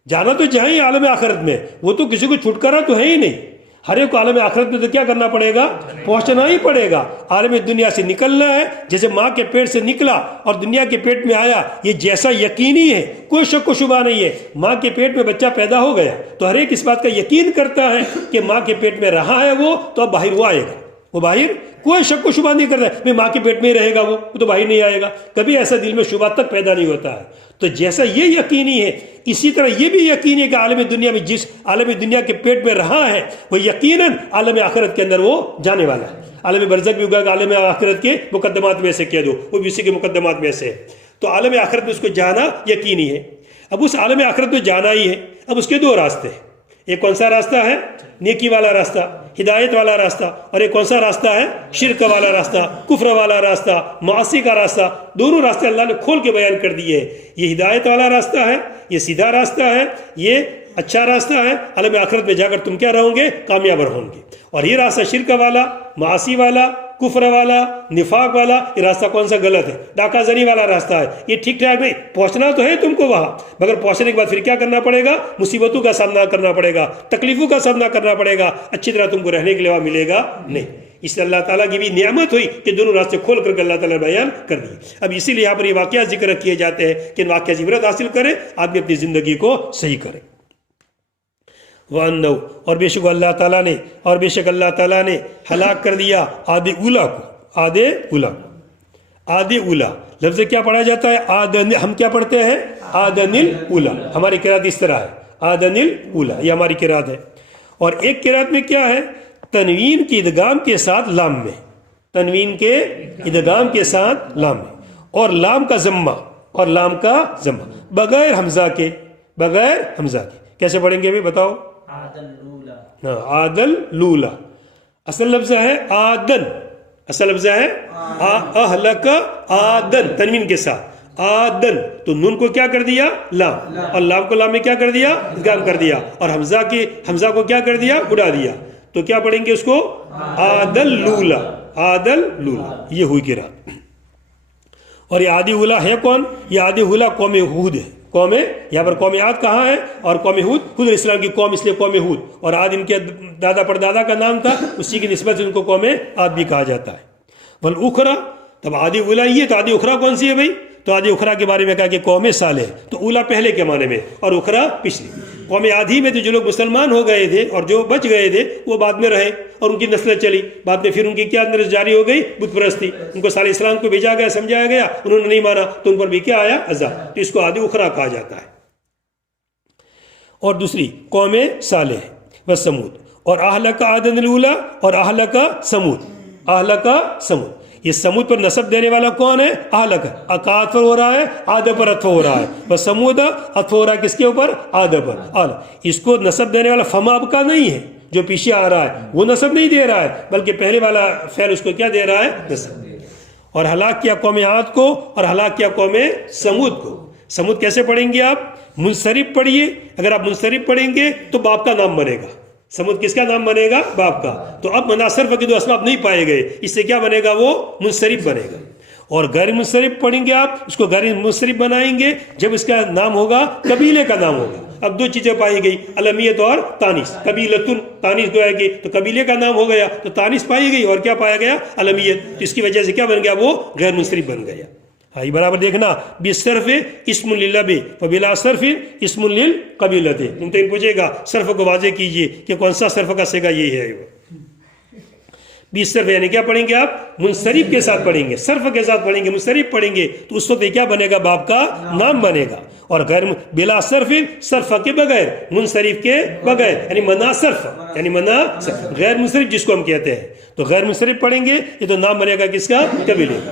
جانا تو چاہیے عالم آخرت میں، وہ تو کسی کو چھٹکارا تو ہے ہی نہیں، ہر ایک کو عالم آخرت میں تو کیا کرنا پڑے گا؟ پہنچنا ہی پڑے گا، عالم دنیا سے نکلنا ہے۔ جیسے ماں کے پیٹ سے نکلا اور دنیا کے پیٹ میں آیا، یہ جیسا یقینی ہے، کوئی شک و شبہ نہیں ہے، ماں کے پیٹ میں بچہ پیدا ہو گیا تو ہر ایک اس بات کا یقین کرتا ہے کہ ماں کے پیٹ میں رہا ہے وہ تو اب باہر وہ آئے گا، وہ باہر کوئی شک و شبہ نہیں کرتا ہے، ماں کے پیٹ میں ہی رہے گا وہ تو باہر نہیں آئے گا، کبھی ایسا دل میں شبہ تک پیدا نہیں ہوتا ہے۔ تو جیسا یہ یقینی ہے اسی طرح یہ بھی یقینی ہے کہ عالم دنیا میں جس عالم دنیا کے پیٹ میں رہا ہے وہ یقیناً عالم آخرت کے اندر وہ جانے والا ہے۔ عالم برزخ بھی ہوگا کہ عالم آخرت کے مقدمات میں سے کہہ دو، وہ بھی اسی کے مقدمات میں سے ہے۔ تو عالم آخرت میں اس کو جانا یقینی ہے۔ اب اس عالم آخرت میں جانا ہی ہے، اب اس کے دو راستے ہیں، ایک کون سا راستہ ہے؟ نیکی والا راستہ، ہدایت والا راستہ، اور ایک کون سا راستہ ہے؟ شرک والا راستہ، کفر والا راستہ، معاصی کا راستہ۔ دونوں راستے اللہ نے کھول کے بیان کر دیے ہیں۔ یہ ہدایت والا راستہ ہے، یہ سیدھا راستہ ہے، یہ اچھا راستہ ہے، عالم آخرت میں جا کر تم کیا رہو گے؟ کامیاب رہو گے۔ اور یہ راستہ شرک والا، معاصی والا، کفر والا، نفاق والا، یہ راستہ کون سا؟ غلط ہے، ڈاکہ زنی والا راستہ ہے، یہ ٹھیک ٹھاک نہیں۔ پہنچنا تو ہے تم کو وہاں، مگر پہنچنے کے بعد پھر کیا کرنا پڑے گا؟ مصیبتوں کا سامنا کرنا پڑے گا، تکلیفوں کا سامنا کرنا پڑے گا، اچھی طرح تم کو رہنے کے لیے وہاں ملے گا نہیں۔ اس سے اللہ تعالیٰ کی بھی نعمت ہوئی کہ دونوں راستے کھول کر کے اللہ تعالیٰ نے بیان کر دیے۔ اب اسی لیے یہاں پر یہ واقعات ذکر کیے جاتے ہیں کہ ان واقعات عبرت حاصل کرے، آدمی اپنی زندگی کو صحیح کرے۔ وَأَنَّهُ، اور بے شک اللہ تعالیٰ نے، اور بے شک اللہ تعالیٰ نے ہلاک کر دیا عاد اولا کو، عاد اولا کو۔ عاد اولا لفظ کیا پڑھا جاتا ہے؟ آدن، ہم کیا پڑھتے ہیں؟ آدن الاولا، ہماری قرات اس طرح ہے، آدن الاولا، یہ ہماری قرات ہے۔ اور ایک قرات میں کیا ہے؟ تنوین کی ادغام کے ساتھ لام میں، تنوین کے ادغام کے ساتھ لام میں، اور لام کا ضمہ، اور لام کا ضمہ بغیر حمزہ کے، بغیر حمزہ کے۔ کیسے پڑھیں گے بھی بتاؤ؟ عادل لولا، اصل لفظ ہے آدن، اصل لفظ ہے اہلک آدن، تنوین کے ساتھ آدن، تو نون کو کیا کر دیا؟ لام، اور لام کو لام میں کیا کر دیا؟ ادغام کر دیا، اور حمزہ کو کیا کر دیا؟ اڑا دیا۔ تو کیا پڑھیں گے اس کو؟ عادل لولا، عادل لولا، یہ ہوئی قرات۔ اور یہ عادی اولا ہے کون؟ یہ عادی اولا قوم ہود ہے، قوم، یہاں پر قوم عاد کہاں ہے؟ اور قوم ہود، خود اسلام کی قوم اس لیے قوم ہود، اور عاد ان کے دادا پردادا کا نام تھا، اسی کی نسبت سے ان کو قوم عاد بھی کہا جاتا ہے۔ والاخرى، تب عادی اولا یہ، تو عادی اخرى کون سی ہے بھائی؟ تو عادی اخرى کے بارے میں کہا کہ قوم صالح، تو اولا پہلے کے معنی میں اور اخرى پچھلی۔ قوم عاد ہی میں تو جو لوگ مسلمان ہو گئے تھے اور جو بچ گئے تھے وہ بعد میں رہے اور ان کی نسلیں چلی، بعد میں پھر ان کی کیا نسل جاری ہو گئی؟ بت پرستی۔ ان کو صالح السلام کو بھیجا گیا، سمجھایا گیا، انہوں نے نہیں مانا تو ان پر بھی کیا آیا؟ عذاب۔ تو اس کو عاد اخری کہا جاتا ہے۔ اور دوسری قوم صالح و سمود، اور اہلک عاد الاولی اور اہلک سمود، اہلک سمود۔ یہ سمود پر نسب دینے والا کون ہے؟ اہلک۔ کا عطف ہو رہا ہے، عاد پر عطف ہو رہا ہے، بس سمود عطف ہو رہا ہے کس کے اوپر؟ عاد پر۔ اس کو نسب دینے والا فما اب کا نہیں ہے جو پیچھے آ رہا ہے، وہ نسب نہیں دے رہا ہے، بلکہ پہلے والا فعل اس کو کیا دے رہا ہے؟ نسب۔ اور ہلاک کیا قوم عاد کو اور ہلاک کیا قوم سمود کو۔ سمود کیسے پڑھیں گے آپ؟ منصرف پڑھیے۔ اگر آپ منصرف پڑھیں گے تو باپ کا نام بنے گا۔ سمود کس کا نام بنے گا؟ باپ کا۔ تو اب مناصرف کے دو اسباب نہیں پائے گئے، اس سے کیا بنے گا؟ وہ منصرف بنے گا۔ اور غیر منصرف پڑھیں گے آپ، اس کو غیر منصرف بنائیں گے جب اس کا نام ہوگا قبیلے کا نام ہوگا۔ اب دو چیزیں پائی گئی، علمیت اور تانیث۔ قبیلتن تانیث دو آئے گی تو قبیلے کا نام ہو گیا، تو تانیث پائی گئی اور کیا پایا گیا؟ علمیت۔ اس کی وجہ سے کیا بن گیا؟ وہ غیر منصرف بن گیا۔ ہاں برابر دیکھنا، بصرف اسم للاب و بلا صرف اسم للقبیلۃ۔ امتحان پوچھے گا صرف کو واضح کیجئے کہ کون سا صرف کا صیغہ یہ ہے۔ بصرف یعنی کیا پڑھیں گے آپ؟ منصرف کے ساتھ پڑھیں گے، صرف کے ساتھ پڑھیں گے، منصرف پڑھیں گے تو اس وقت کیا بنے گا؟ باپ کا نام بنے گا۔ اور غیر بلا صرف، صرف کے بغیر، منصرف کے بغیر، یعنی منا صرف، یعنی منا صرف، غیر منصرف جس کو ہم کہتے ہیں، تو غیر منصرف پڑھیں گے یہ تو نام بنے گا کس کا؟ قبیلے کا۔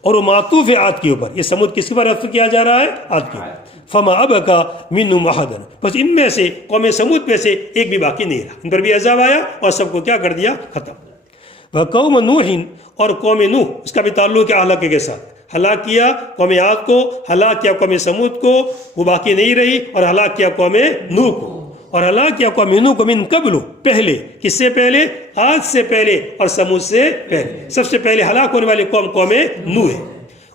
اور وہ معطوف ہے عاد کے اوپر۔ یہ سمود کس کے اوپر عطف کیا جا رہا ہے؟ عاد کے اوپر۔ فما ابقا منہم احد، بس ان میں سے قوم سمود میں سے ایک بھی باقی نہیں رہا، ان پر بھی عذاب آیا اور سب کو کیا کر دیا؟ ختم۔ وقوم نوح، اور قوم نوح، اس کا بھی تعلق ہے اہلک کے ساتھ۔ ہلاک کیا قوم عاد کو، ہلاک کیا قوم سمود کو، وہ باقی نہیں رہی، اور ہلاک کیا قوم نوح کو۔ اور ہلاک کیا قوم نوح کو من قبل، پہلے، کس سے پہلے؟ عاد سے پہلے اور سمود سے پہلے۔ سب سے پہلے ہلاک ہونے والی قوم نوح ہے،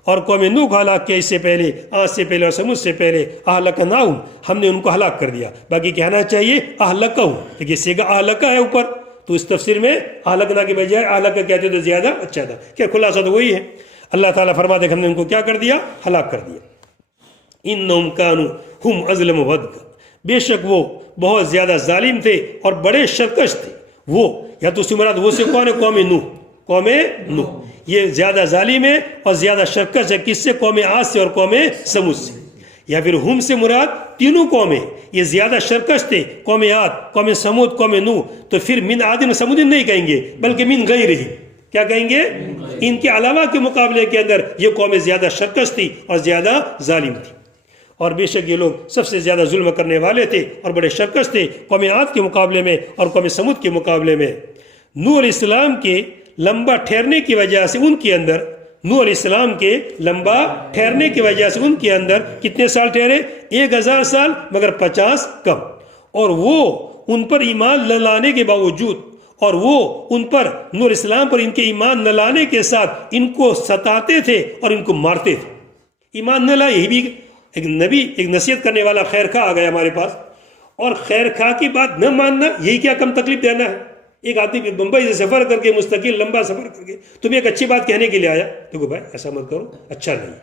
اور قوم نوح کو ہلاک کیا اس سے پہلے، عاد سے پہلے اور سمود سے پہلے۔ اہلکناہم، ہم نے ان کو ہلاک کر دیا۔ باقی کہنا چاہیے اہلکہم، لیکن صیغہ اہلکہ ہے اوپر، تو اس تفسیر میں اہلکنا کے بجائے اہلکہ کہتے تو زیادہ اچھا تھا۔ کیا خلاصہ تو وہی ہے۔ اللہ تعالیٰ فرماتے کہ ہم نے ان کو کیا کر دیا؟ ہلاک کر دیا۔ انہم کانوا ہم اظلم وابتغ، بے شک وہ بہت زیادہ ظالم تھے اور بڑے سرکش تھے۔ وہ یا تو اس سے مراد وہ سے کون ہے؟ قوم نوح، قوم نوح یہ زیادہ ظالم ہے اور زیادہ سرکش ہے، کس سے؟ قوم عاد سے اور قوم سمود سے۔ یا پھر ہم سے مراد تینوں قومیں یہ زیادہ سرکش تھے، قوم عاد، قوم سمود، قوم نوح، تو پھر من عاد و سمود نہیں کہیں گے بلکہ من غیرہم، کیا کہیں گے؟ ان کے علاوہ کے مقابلے کے اندر یہ قوم زیادہ سرکش تھی اور زیادہ ظالم تھی۔ اور بے شک یہ لوگ سب سے زیادہ ظلم کرنے والے تھے اور بڑے سرکش تھے قوم عاد کے مقابلے میں اور قوم سمود کے مقابلے میں۔ نوح علیہ السلام کے لمبا ٹھہرنے کی وجہ سے ان کے اندر، نوح علیہ السلام کے لمبا ٹھہرنے کی وجہ سے ان کے اندر کتنے سال ٹھہرے؟ 1000 سال، مگر 50 کم۔ اور وہ ان پر ایمان نہ لانے کے باوجود، اور وہ ان پر، نوح علیہ السلام پر ان کے ایمان نہ لانے کے ساتھ ان کو ستاتے تھے اور ان کو مارتے تھے۔ ایمان نہ لائے، یہ بھی ایک نبی، ایک نصیحت کرنے والا خیر خواہ آ گیا ہمارے پاس، اور خیر خواہ کی بات نہ ماننا، یہی کیا کم تکلیف دینا ہے؟ ایک آدمی بمبئی سے سفر کر کے، مستقل لمبا سفر کر کے تمہیں ایک اچھی بات کہنے کے لیے آیا، دیکھو بھائی ایسا مت کرو، اچھا نہیں۔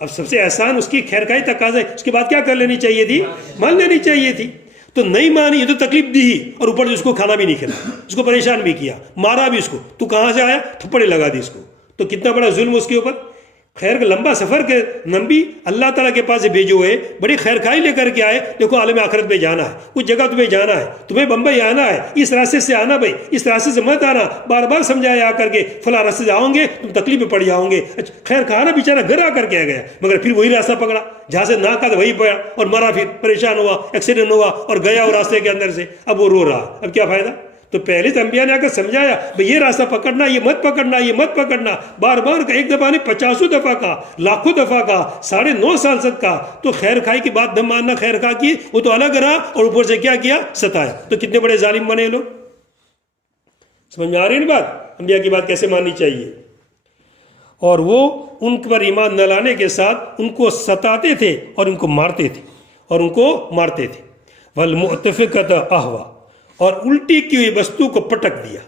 اب سب سے احسان اس کی خیر خواہی تقاضا ہے، اس کے بعد کیا کر لینی چاہیے تھی؟ مان لینی چاہیے تھی۔ تو نہیں مانی، یہ تو تکلیف دی ہی، اور اوپر سے اس کو کھانا بھی نہیں کھلایا، اس کو پریشان بھی کیا، مارا بھی اس کو۔ تو کہاں سے آیا؟ تھپڑے لگا دی اس کو۔ تو کتنا بڑا ظلم اس کے اوپر۔ خیر کا لمبا سفر کے نبی اللہ تعالیٰ کے پاس سے بھیجے ہوئے، بڑی خیر خواہی لے کر کے آئے، دیکھو عالم آخرت میں جانا ہے، کچھ جگہ تمہیں جانا ہے، تمہیں بمبئی آنا ہے، اس راستے سے آنا بھائی، اس راستے سے مت آنا، بار بار سمجھایا آ کر کے، فلاں راستے سے آؤ گے تم تکلیف میں پڑ جاؤ گے۔ اچھا خیر کھانا بیچارہ گھر آ کر کے آ گیا، مگر پھر وہی راستہ پکڑا جہاں سے نہ کا وہی پڑا اور مرا، پھر پریشان ہوا، ایکسیڈنٹ ہوا اور گیا وہ راستے کے اندر سے، اب وہ رو رہا، اب کیا فائدہ؟ تو پہلے تو انبیاء نے آ کر سمجھایا بھئی یہ راستہ پکڑنا، یہ مت پکڑنا، یہ مت پکڑنا، بار بار کا، ایک دفعہ نہیں 50 دفعہ کا، لاکھوں دفعہ کا، 9.5 سال تک کا۔ تو خیر خواہی کی بات نہ ماننا، خیر خواہ کی وہ تو الگ رہا، اور اوپر سے کیا کیا؟ ستایا۔ تو کتنے بڑے ظالم بنے لوگ۔ سمجھ میں آ رہی ہے بات؟ انبیاء کی بات کیسے ماننی چاہیے۔ اور وہ ان پر ایمان نہ لانے کے ساتھ ان کو ستاتے تھے اور ان کو مارتے تھے، اور ان کو مارتے تھے۔ والمؤتفقۃ اہوا، اور الٹی کی ہوئی بستیوں کو پٹک دیا،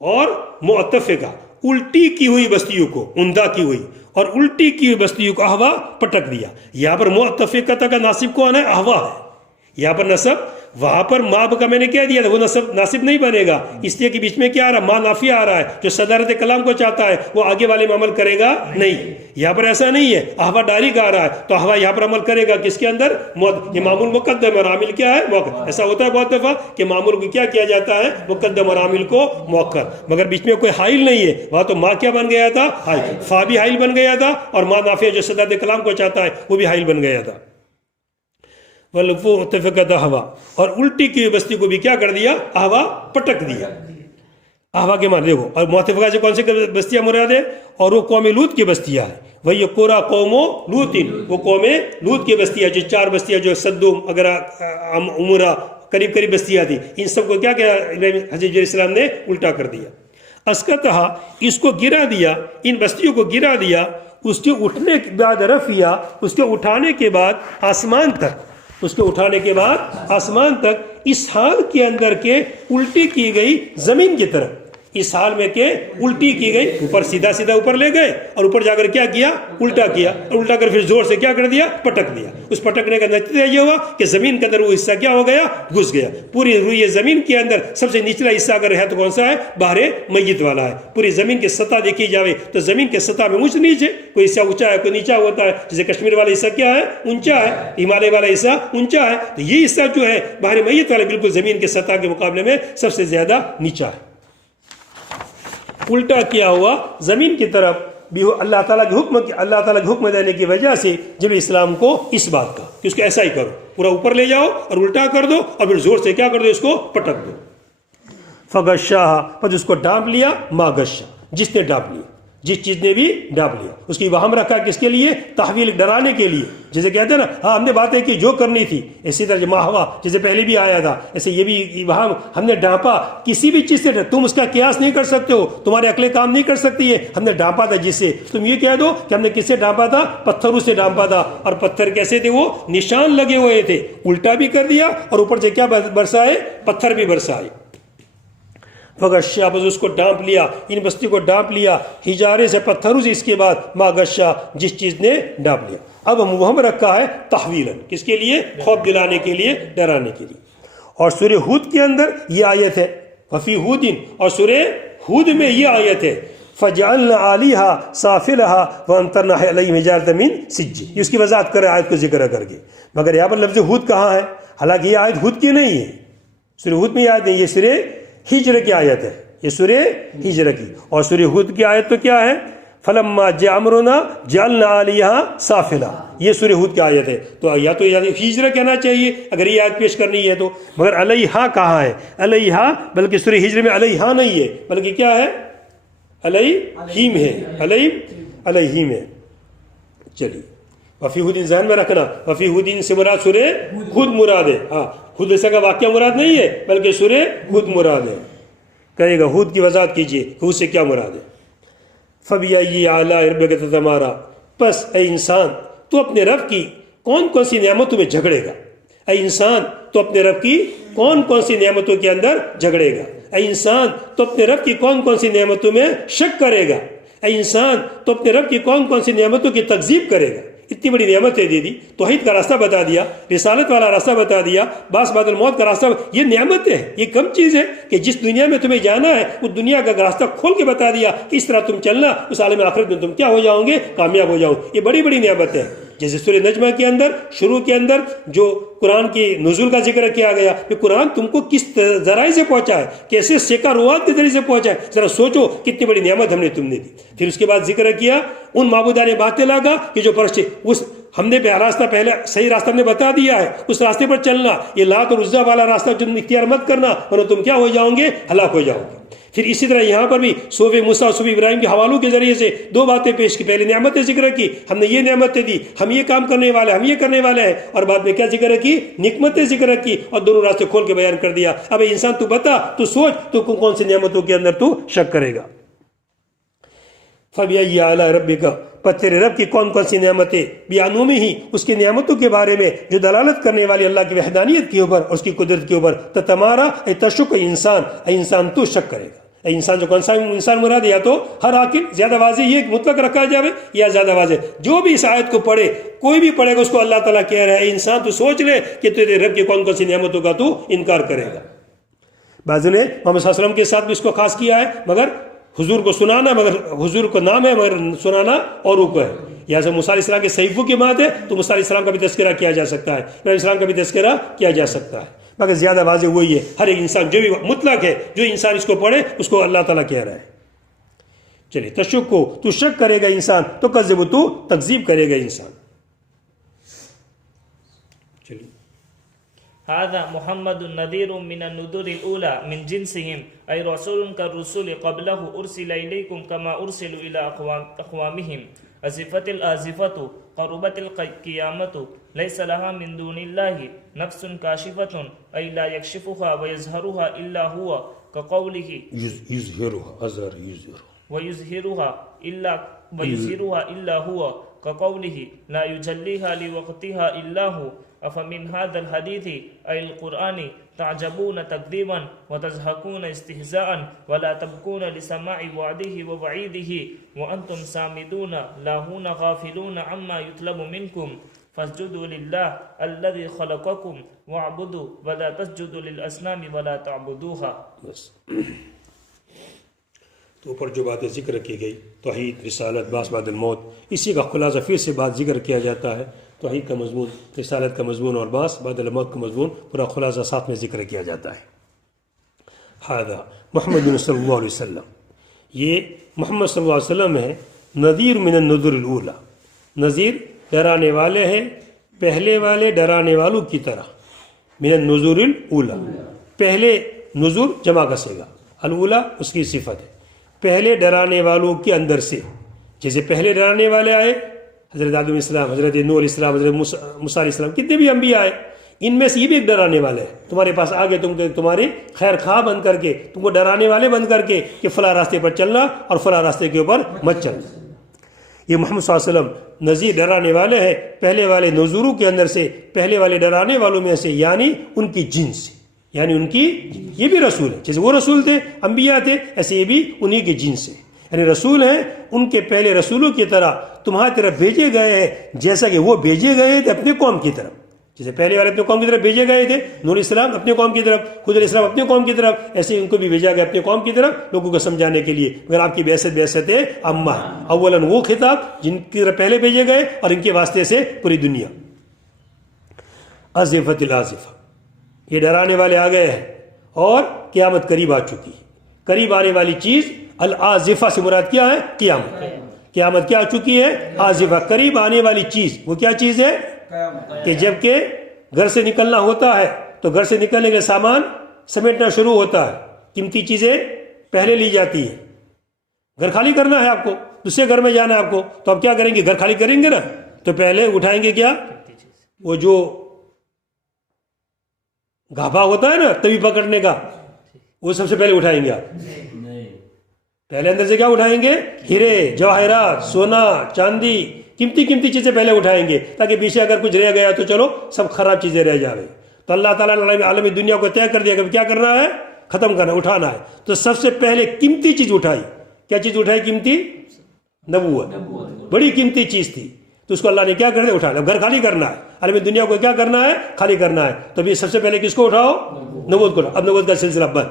اور مؤتفقہ الٹی کی ہوئی بستیوں کو، عمدہ کی ہوئی اور الٹی کی ہوئی بستیوں کو اہوا پٹک دیا۔ یہاں پر مؤتفقۃ کا ناصب کون ہے؟ اہوا ہے۔ یہاں پر نصب، وہاں پر ماں کا میں نے کیا دیا تھا، وہ ناصب نہیں بنے گا، اس لیے کہ بیچ میں کیا آ رہا ہے، ماں نافیہ آ رہا ہے، جو صدارت کلام کو چاہتا ہے وہ آگے والے میں عمل کرے گا نہیں. یہاں پر ایسا نہیں ہے، احوا ڈائریکٹ آ رہا ہے تو احوا یہاں پر عمل کرے گا کس کے اندر، یہ معمول مقدم اور عامل کیا ہے مؤخر. ایسا ہوتا ہے بہت دفعہ کہ معمول کو کیا جاتا ہے مقدم اور عامل کو مؤخر، مگر بیچ میں کوئی حائل نہیں ہے. وہاں تو ماں کیا بن گیا تھا، حائل، فا بھی حائل بن گیا تھا، اور ماں نافیہ جو صدارت کلام کو چاہتا ہے وہ بھی حائل بن گیا تھا. ہوا، اور الٹی کی بستی کو بھی کیا کر دیا، احوا پٹک دیا. احوا کے معنی دیکھو، اور موافقہ سے کون سی بستیاں مراد ہے، اور وہ قوم لوط کی بستیاں ہیں. وہی قرا قوم لوط، وہ قوم لوط کی بستیاں، جو 4 بستیاں جو صدوم اگر عمرہ قریب بستیاں تھی، ان سب کو کیا حضرت علیہ السلام نے الٹا کر دیا. اسقطھا، اس کو گرا دیا، ان بستیوں کو گرا دیا. اس کے اٹھنے کے بعد رفیہ، اس کے اٹھانے کے بعد آسمان تک، اس کے اٹھانے کے بعد آسمان تک، اس حال کے اندر کے الٹی کی گئی زمین کی طرف، اس حال میں کہ الٹی کی گئی، اوپر سیدھا اوپر لے گئے، اور اوپر جا کر کیا کیا، الٹا کیا، اور الٹا کر پھر زور سے کیا کر دیا، پٹک دیا. اس پٹکنے کا نتیجہ یہ ہوا کہ زمین کے اندر وہ حصہ کیا ہو گیا، گھس گیا. پوری روئی زمین کے اندر سب سے نچلا حصہ اگر ہے تو کون سا ہے، بحر میت والا ہے. پوری زمین کی سطح دیکھی جاوے تو زمین کے سطح میں اونچ نیچے، کوئی حصہ اونچا ہے، کوئی نیچا ہوتا ہے. جیسے کشمیر والا حصہ کیا ہے، اونچا ہے، ہمالیہ والا حصہ اونچا ہے، تو یہ حصہ جو ہے بحر میت والا بالکل زمین کے سطح کے مقابلے میں سب سے زیادہ نیچا ہے. الٹا کیا ہوا زمین کی طرف بھی اللہ تعالیٰ کے حکم دینے کی وجہ سے جب اسلام کو اس بات کا کہ اس کو ایسا ہی کرو، پورا اوپر لے جاؤ اور الٹا کر دو، اور پھر زور سے کیا کر دو، اس کو پٹک دو. فغشاہا، پس اس کو ڈانپ لیا، ما غشا، جس نے ڈانپ لیا، جس چیز نے بھی ڈانپ لیا. اس کی وہم رکھا کس کے لیے، تحویل، ڈرانے کے لیے. جیسے کہتے ہیں نا، ہاں ہم نے باتیں کی جو کرنی تھی، اسی طرح ما ہوا جیسے پہلے بھی آیا تھا، ایسے یہ بھی وہاں ہم نے ڈانپا کسی بھی چیز سے. تم اس کا قیاس نہیں کر سکتے ہو، تمہاری عقلیں کام نہیں کر سکتی ہے. ہم نے ڈانپا تھا جس سے، تم یہ کہہ دو کہ ہم نے کس سے ڈانپا تھا، پتھروں سے ڈانپا تھا. اور پتھر کیسے تھے، وہ نشان لگے ہوئے تھے. الٹا بھی کر دیا اور اوپر سے کیا برسائے، پتھر بھی برسائے. فغشا، بس اس کو ڈانپ لیا، ان بستی کو ڈانپ لیا، ہجارے سے، پتھروں سے. اس کے بعد ما غشا، جس چیز نے ڈانپ لیا. اب ہم رکھا ہے تحویلاً، کس کے لیے، خوف دلانے کے لیے، ڈرانے کے لیے. اور سورہ ہود کے اندر یہ آیت ہے، وفی ہود، اور سورہ ہود میں یہ آیت ہے، فجعلنا عالیہا سافلہا وامطرنا علیہم حجارۃ من سجیل. اس کی وضاحت کرے آیت کو ذکر کر کے. مگر یہاں پر لفظ ہود کہاں ہے، حالانکہ یہ آیت ہود کی نہیں ہے، سورہ ہود میں آیت نہیں، یہ سورہ ہجر کی آیت ہے، یہ سورہ ہجر کی. اور سورہ ہود کی آیت تو کیا ہے، فلما جاء امرنا جعلنا علیہا سافلہ، یہ سورہ ہود کی آیت ہے. تو یا تو ہجر کہنا چاہیے اگر یہ آیت پیش کرنی ہے تو، مگر علیہا کہاں ہے، علیہا، بلکہ سورہ ہجر میں علیہا نہیں ہے، بلکہ کیا ہے، علیہم ہے، علیہم ہے. چلیے، وفی ہود ذہن میں رکھنا، وفی ہود سے مراد سورہ ہود مراد ہے. ہاں، خود ایسا کا واقعہ مراد نہیں ہے بلکہ سورہ ہود مراد ہے. کہے گا ہود کی وضاحت کیجیے، ہود سے کیا مراد ہے. فَبِأَيِّ آلَاءِ رَبِّكَ تَتَمَارَىٰ، پس اے انسان تو اپنے رب کی کون سی نعمتوں میں جھگڑے گا. اے انسان تو اپنے رب کی کون سی نعمتوں کے اندر جھگڑے گا. اے انسان تو اپنے رب کی کون سی نعمتوں میں شک کرے گا. اے انسان تو اپنے رب کی کون سی نعمتوں کی تکذیب کرے گا. اتنی بڑی نعمتیں دے دی، توحید کا راستہ بتا دیا، رسالت والا راستہ بتا دیا، باس بعد الموت کا راستہ. یہ نعمتیں ہیں، یہ کم چیز ہے کہ جس دنیا میں تمہیں جانا ہے اس دنیا کا راستہ کھول کے بتا دیا کہ اس طرح تم چلنا، اس عالم آخرت میں تم کیا ہو جاؤ گے، کامیاب ہو جاؤ. یہ بڑی بڑی نعمتیں ہیں. جیسے سورہ نجمہ کے اندر شروع کے اندر جو قرآن کی نزول کا ذکر کیا گیا کہ قرآن تم کو کس ذرائع سے پہنچا ہے، کیسے سیکا روات کے ذریعے سے پہنچا ہے. ذرا سوچو کتنی بڑی نعمت ہم نے تم نے دی. پھر اس کے بعد ذکر کیا ان معبودان باطلا کا کہ جو فرشتے، اس ہم نے راستہ پہلے صحیح راستہ ہم نے بتا دیا ہے، اس راستے پر چلنا. یہ لات اور عزا والا راستہ تم اختیار مت کرنا ورنہ تم کیا ہو جاؤ گے، ہلاک ہو جاؤ گے. پھر اسی طرح یہاں پر بھی صحف موسیٰ صحف ابراہیم کے حوالوں کے ذریعے سے 2 باتیں پیش کی. پہلے نعمتیں ذکر کی، ہم نے یہ نعمتیں دی، ہم یہ کام کرنے والے، ہم یہ کرنے والے ہیں. اور بعد میں کیا ذکر کی، نعمتیں ذکر کی، اور دونوں راستے کھول کے بیان کر دیا. اب انسان تو بتا، تو سوچ، تو کون سی نعمتوں کے اندر تو شک کرے گا. فَبِأَيِّ آلَاءِ رَبِّكَ، پر تیرے رب کی کون سی نعمتیں، بیانوں میں ہی اس کی نعمتوں کے بارے میں جو دلالت کرنے والی اللہ کی وحدانیت کے اوپر اور اس کی قدرت کے اوپر. تتمارا، اے تشک، انسان تو شک کرے گا. انسان جو کون سا انسان مراد ہے؟ یا تو ہر عاقل، زیادہ واضح یہ مطلق رکھا جائے یا زیادہ واضح جو بھی اس آیت کو پڑھے، کوئی بھی پڑھے گا اس کو اللہ تعالیٰ کہہ رہا ہے انسان تو سوچ لے کہ تیرے رب کی کون کون سی نعمتوں کا تو انکار کرے گا۔ بعض نے محمد صلی اللہ علیہ وسلم کے ساتھ بھی اس کو خاص کیا ہے، مگر حضور کو سنانا، مگر حضور کو نام ہے مگر سنانا اوروں کو ہے۔ یا جب موسیٰ علیہ السلام کے صحیفوں کی بات ہے تو موسیٰ علیہ السلام کا بھی تذکرہ کیا جا سکتا ہے، ابراہیم علیہ السلام کا بھی تذکرہ کیا جا سکتا ہے، مگر زیادہ واضح وہی ہے ہر ایک انسان جو بھی مطلق ہے، جو انسان اس کو پڑھے اس کو اللہ تعالیٰ کہہ رہا ہے۔ چلیے، تشک کو تو شک کرے گا انسان، تو کذب تو تکذیب کرے گا انسان۔ چلیے، هذا محمد نذير من النذور الأولى من جنسهم أي رسول كالرسل قبله أرسل إليكم كما أرسلوا إلى أقوامهم أزفت الآزفة قربت القيامة ليس لها من دون الله نفس كاشفة أي لا يكشفها ويظهرها إلا هو كقوله يظهرها أظهر ويظهرها إلا هو كقوله لا يجليها لوقتها إلا هو أفمن هذا الحديث أي القرآن تعجبون تكذيبا وتزهقون استهزاء ولا تبكون لسماع وعده ووعيده وأنتم سامدون لاهون غافلون عما يطلب منكم فاسجدوا لله الذي خلقكم واعبدوا ولا تسجدوا للأصنام ولا تعبدوها۔ بس تو اوپر جو باتیں ذکر کی گئی، توحید، رسالت، بعث بعد الموت، اسی کا خلاصہ پھر سے بات ذکر کیا جاتا ہے۔ توحید کا مضمون، رسالت کا مضمون اور بعث بعد الموت کا مضمون پورا خلاصہ ساتھ میں ذکر کیا جاتا ہے۔ ھذا محمد صلی اللہ علیہ وسلم، یہ محمد صلی اللہ علیہ وسلم ہے، نذیر من النذر الاولی، نذیر ڈرانے والے ہیں پہلے والے ڈرانے والوں کی طرح، من النذر الاولی، پہلے نذر جمع کا صیغہ، الاولی اس کی صفت ہے، پہلے ڈرانے والوں کے اندر سے، جیسے پہلے ڈرانے والے آئے حضرت آدم علیہ السلام، حضرت نوح علیہ السلام، حضرت موسیٰ علیہ السلام، کتنے بھی انبیاء آئے، ان میں سے یہ بھی ایک ڈرانے والے ہیں، تمہارے پاس آگے تمہارے خیر خواہ بن کر کے، تم کو ڈرانے والے بن کر کے کہ فلاں راستے پر چلنا اور فلاں راستے کے اوپر مت چلنا۔ یہ محمد صلی اللہ علیہ وسلم نذیر ڈرانے والے ہیں پہلے والے نذوروں کے اندر سے، پہلے والے ڈرانے والوں میں سے، یعنی ان کی جنس سے، یعنی ان کی، یہ بھی رسول ہے، جیسے وہ رسول تھے، انبیاء تھے، ایسے یہ بھی انہی کی جنس سے، یعنی رسول ہیں ان کے پہلے رسولوں کی طرح تمہاری طرف بھیجے گئے ہیں، جیسا کہ وہ بھیجے گئے تھے اپنے قوم کی طرف، جیسے پہلے والے اپنے قوم کی طرف بھیجے گئے تھے، نوح علیہ السلام اپنے قوم کی طرف، خضر علیہ السلام اپنے قوم کی طرف، ایسے ان کو بھی بھیجا گیا اپنے قوم کی طرف لوگوں کو سمجھانے کے لیے، مگر آپ کی بعثت عامہ ہے، اولاً وہ خطاب جن کی طرف پہلے بھیجے گئے اور ان کے واسطے سے پوری دنیا۔ ازفت الازفہ، یہ ڈرانے والے آ گئے ہیں اور قیامت قریب آ چکی ہے۔ قریب آنے والی چیز الازفہ سے مراد کیا ہے؟ قیامت۔ قیامت کیا آ چکی ہے؟ آزفہ، قریب آنے والی چیز۔ وہ کیا چیز ہے؟ کہ جب کہ گھر سے نکلنا ہوتا ہے تو گھر سے نکلنے کے سامان سمیٹنا شروع ہوتا ہے، قیمتی چیزیں پہلے لی جاتی ہیں۔ گھر خالی کرنا ہے آپ کو، دوسرے گھر میں جانا ہے آپ کو، تو آپ کیا کریں گے؟ گھر خالی کریں گے نا، تو پہلے اٹھائیں گے کیا؟ وہ جو گھابا ہوتا ہے نا تبھی پکڑنے کا، وہ سب سے پہلے اٹھائیں گے آپ۔ پہلے اندر سے کیا اٹھائیں گے؟ ہیرے، جواہرات، سونا، چاندی، قیمتی چیزیں پہلے اٹھائیں گے، تاکہ پیچھے اگر کچھ رہ گیا تو چلو سب خراب چیزیں رہ جاوے۔ تو اللہ تعالیٰ نے عالمی دنیا کو طے کر دیا کہ کیا کرنا ہے؟ ختم کرنا، اٹھانا ہے۔ تو سب سے پہلے قیمتی چیز اٹھائی۔ کیا چیز اٹھائی؟ قیمتی نبوت، بڑی قیمتی چیز تھی، تو اس کو اللہ نے کیا کر دیا؟ اٹھانا۔ گھر خالی کرنا ہے، عالمی دنیا کو کیا کرنا ہے؟ خالی کرنا ہے۔ تو ابھی سب سے پہلے کس کو اٹھاؤ؟ نبوت کو اٹھاؤ۔ اب نبوت کا سلسلہ بند۔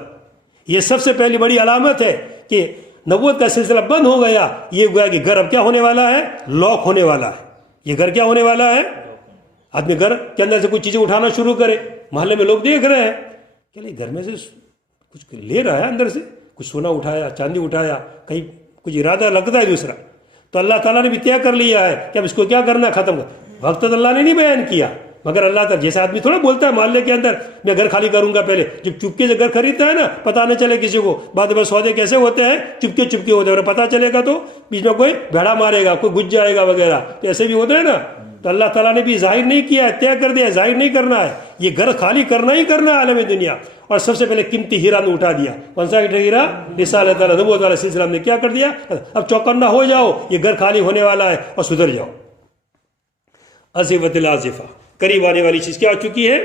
یہ سب سے پہلی بڑی علامت ہے کہ نبوت کا سلسلہ بند ہو گیا۔ یہ گویا کہ گھر اب کیا ہونے والا ہے؟ لاک ہونے والا ہے۔ یہ گھر کیا ہونے والا ہے؟ آدمی گھر کے اندر سے کچھ چیزیں اٹھانا شروع کرے، محلے میں لوگ دیکھ رہے ہیں کہ گھر میں سے کچھ لے رہا ہے، اندر سے کچھ سونا اٹھایا، چاندی اٹھایا، کہیں کچھ ارادہ لگتا ہے دوسرا۔ تو اللہ تعالیٰ نے بھی طے کر لیا ہے کہ اب اس کو کیا کرنا ہے؟ ختم کر۔ وقت تو اللہ نے نہیں بیان کیا، مگر اللہ تعالیٰ جیسے آدمی تھوڑا بولتا ہے محلے کے اندر میں گھر خالی کروں گا، پہلے جب چپکے سے گھر خریدتا ہے نا، پتہ نہ چلے کسی کو، بعد میں سودے کیسے ہوتے ہیں؟ چپکے ہوتے ہیں، اور پتہ چلے گا تو بیچ میں کوئی بھیڑا مارے گا، کوئی گج جائے گا وغیرہ، تو ایسے بھی ہوتا ہے نا۔ تو اللہ تعالیٰ نے بھی ظاہر نہیں کیا ہے، طے کر دیا ہے، ظاہر نہیں کرنا ہے، یہ گھر خالی کرنا ہی کرنا ہے عالم دنیا۔ اور سب سے پہلے قیمتی ہیرا نے اٹھا دیا۔ کون سا ہیرا؟ رسالت والا، نبوت والا سلسلہ نے کیا کر دیا؟ اب چوکنا ہو جاؤ، یہ گھر خالی ہونے والا ہے اور سدھر جاؤ۔ ازفت الازفہ، قریب آنے والی چیز کیا آ چکی ہے؟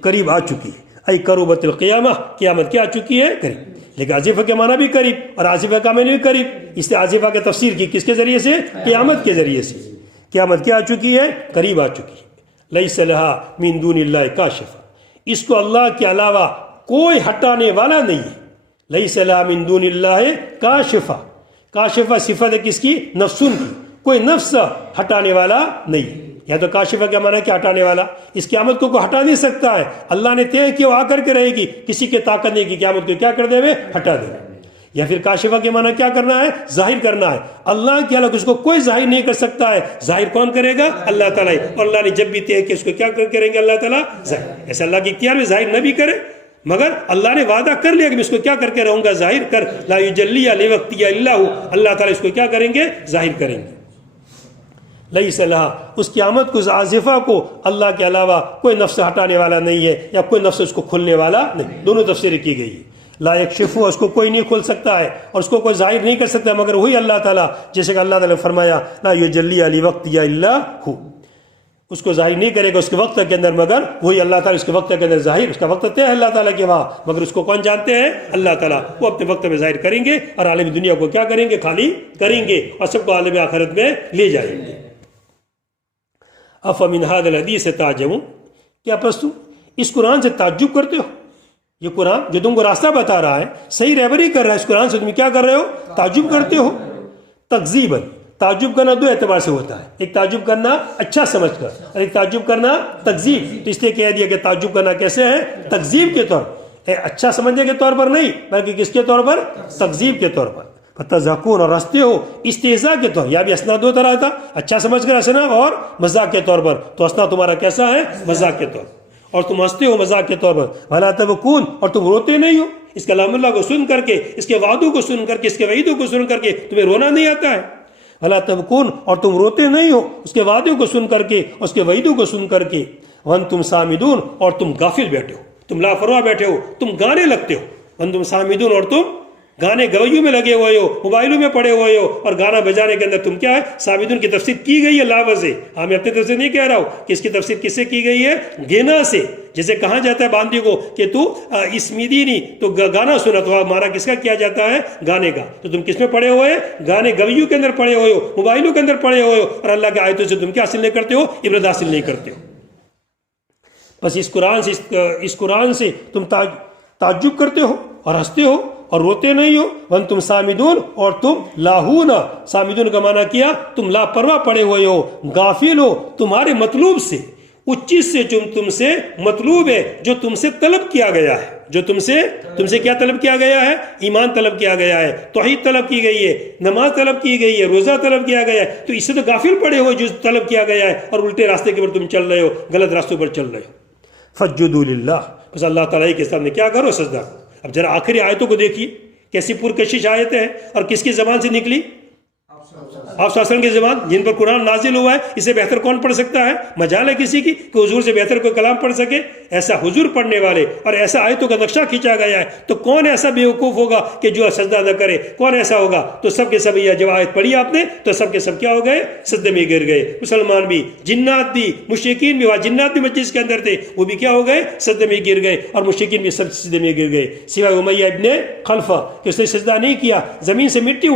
قریب آ چکی ہے۔ ای قربت القیامہ، قیامت کیا آ چکی ہے؟ قریب۔ لیکن آزفہ کے معنی بھی قریب اور آزفہ کا معنی بھی قریب، اس نے آزفہ کی تفسیر کی کس کے ذریعے سے؟ قیامت کے ذریعے سے۔ قیامت کیا آ چکی ہے؟ قریب آ چکی ہے۔ لیس لہا من دون اللہ کاشفہ، اس کو اللہ کے علاوہ کوئی ہٹانے والا نہیں ہے۔ لیس لہا من دون اللہ کاشفہ، کاشفہ صفت ہے کس کی؟ نفسن کی، کوئی نفس ہٹانے والا نہیں ہے۔ یا تو کاشفہ کا معنی کیا؟ ہٹانے والا۔ اس قیامت کو کوئی ہٹا نہیں سکتا ہے، اللہ نے طے کیا وہ آ کر کے رہے گی، کسی کے طاقت نہیں کی قیامت کو کیا کر دے؟ ہٹا دے۔ یا پھر کاشفہ کے معنی کیا کرنا ہے؟ ظاہر کرنا ہے۔ اللہ کے علاوہ اس کو کوئی ظاہر نہیں کر سکتا ہے، ظاہر کون کرے گا؟ اللہ تعالیٰ۔ اور اللہ نے جب بھی طے کیا اس کو کیا کریں گے اللہ تعالیٰ؟ ظاہر۔ ایسا اللہ کے اختیار میں ظاہر نہ بھی کرے، مگر اللہ نے وعدہ کر لیا کہ میں اس کو کیا کر کے رہوں گا؟ ظاہر کر۔ لا یجلی لوقتہ الا ہو، اللہ تعالیٰ اس کو کیا کریں گے؟ ظاہر کریں گے۔ لیس لہا، اس قیامت کو، آزفہ کو اللہ کے علاوہ کوئی نفس ہٹانے والا نہیں ہے، یا کوئی نفس اس کو کھلنے والا نہیں۔ دونوں تفسیریں کی گئی ہے۔ لا یکشفو، اس کو کوئی نہیں کھول سکتا ہے اور اس کو کوئی ظاہر نہیں کر سکتا مگر وہی اللہ تعالیٰ، جیسے کہ اللہ تعالیٰ نے فرمایا لا یجلی لوقتہ الا ہو، اس کو ظاہر نہیں کرے گا اس کے وقت کے اندر مگر وہی اللہ تعالیٰ، اس کے وقت کے اندر ظاہر، اس کا وقت طے ہے اللہ تعالیٰ کے وہاں، مگر اس کو کون جانتے ہیں؟ اللہ تعالیٰ۔ وہ اپنے وقت میں ظاہر کریں گے اور عالم دنیا کو کیا کریں گے؟ خالی کریں گے اور سب کو عالم آخرت میں لے جائیں گے۔ افمن ھذا الحدیث تعجبون، کیا پس تم اس قرآن سے تعجب کرتے ہو؟ یہ قرآن جو تم کو راستہ بتا رہا ہے، صحیح رہبری کر رہا ہے، اس قرآن سے تم کیا کر رہے ہو؟ تعجب کرتے ہو۔ تکذیباً، تعجب کرنا دو اعتبار سے ہوتا ہے، ایک تعجب کرنا اچھا سمجھ کر اور ایک تعجب کرنا تکذیب۔ تو اس لیے کہہ دیا کہ تعجب کرنا کیسے ہے؟ تکذیب کے طور پر، اچھا سمجھنے کے طور پر نہیں بلکہ کس کے طور پر؟ تکذیب کے طور پر۔ فتضحکون، اور ہنستے ہو، استہزاء کے طور، یا بھی ہنسنا دو طرح تھا، اچھا سمجھ کر ہنسنا اور مذاق کے طور پر۔ تو ہنسنا تمہارا کیسا ہے؟ مذاق کے طور پر، اور تم ہنستے ہو مذاق کے طور پر۔ ولا تبکون، اور تم روتے نہیں ہو، اس کلام اللہ کو سن کر کے، اس کے وعدوں کو سن کر کے، اس کے وعیدوں کو سن کر کے تمہیں رونا نہیں آتا ہے؟ ولا تبکون، اور تم روتے نہیں ہو اس کے وعدوں کو سن کر کے، اس کے وعیدوں کو سن کر کے۔ وانتم سامدون، اور تم غافل بیٹھے ہو، تم لاپرواہ بیٹھے ہو، تم گانے لگتے ہو۔ وانتم سامدون، اور تم گانے گویوں میں لگے ہوئے ہو، موبائلوں میں پڑے ہوئے ہو، اور گانا بجانے کے اندر تم کیا ہے؟ سامدون کی تفسیر کی گئی ہے لاوز سے۔ ہاں، میں اپنی طرف سے نہیں کہہ رہا ہوں کہ اس کی تفسیر کس سے کی گئی ہے؟ گینا سے۔ جیسے کہا جاتا ہے باندی کو کہ تو اسمیدینی، تو گانا سنا، تو ہمارا کس کا کیا جاتا ہے؟ گانے کا۔ تو تم کس میں پڑے ہوئے؟ گانے گویوں کے اندر پڑے ہوئے ہو، موبائلوں کے اندر پڑے ہوئے ہو، اور اللہ کی آیتوں سے تم کیا حاصل نہیں کرتے ہو؟ عبرت حاصل نہیں کرتے ہو۔ بس اس قرآن سے تم تعجب کرتے ہو اور ہنستے ہو اور روتے نہیں ہو۔ وانتم سامدون، اور تم لاہون، سامدون کا معنی کیا؟ تم لاپرواہ پڑے ہوئے ہو، غافل ہو تمہارے مطلوب سے، اس چیز سے جو تم سے مطلوب ہے، جو تم سے طلب کیا گیا ہے۔ جو تم سے کیا طلب کیا گیا ہے؟ ایمان طلب کیا گیا ہے، توحید طلب کی گئی ہے، نماز طلب کی گئی ہے، روزہ طلب کیا گیا ہے۔ تو اس سے تو غافل پڑے ہو جو طلب کیا گیا ہے، اور الٹے راستے کے اوپر تم چل رہے ہو، غلط راستوں پر چل رہے ہو۔ فسجدوا للہ، بس اللہ تعالیٰ کے سامنے کیا کرو؟ سجدہ کرو۔ اب ذرا آخری آیتوں کو دیکھیے، کیسی پرکشش آیتیں ہیں، اور کس کی زبان سے نکلی؟ آپ صلی اللہ علیہ وسلم کی زبان، جن پر قرآن نازل ہوا ہے۔ اسے بہتر کون پڑھ سکتا ہے؟ مجال ہے کسی کی کہ حضور سے بہتر کوئی کلام پڑھ سکے؟ ایسا حضور پڑھنے والے، اور ایسا آیتوں کا نقشہ کھینچا گیا ہے، تو کون ایسا بیوقوف ہوگا کہ جو سجدہ نہ کرے؟ کون ایسا ہوگا؟ تو سب کے سب، یہ جب آیت پڑھی آپ نے تو سب کے سب کیا ہو گئے؟ سجدے میں گر گئے۔ مسلمان بھی، جنات بھی، مشرکین بھی، جنات بھی مجلس کے اندر تھے، وہ بھی کیا ہو گئے؟ سجدے میں گر گئے، اور مشرکین بھی سب سجدے میں گر گئے، سوائے امیہ ابن خلف کہ اس نے سجدہ نہیں کیا، زمین سے مٹی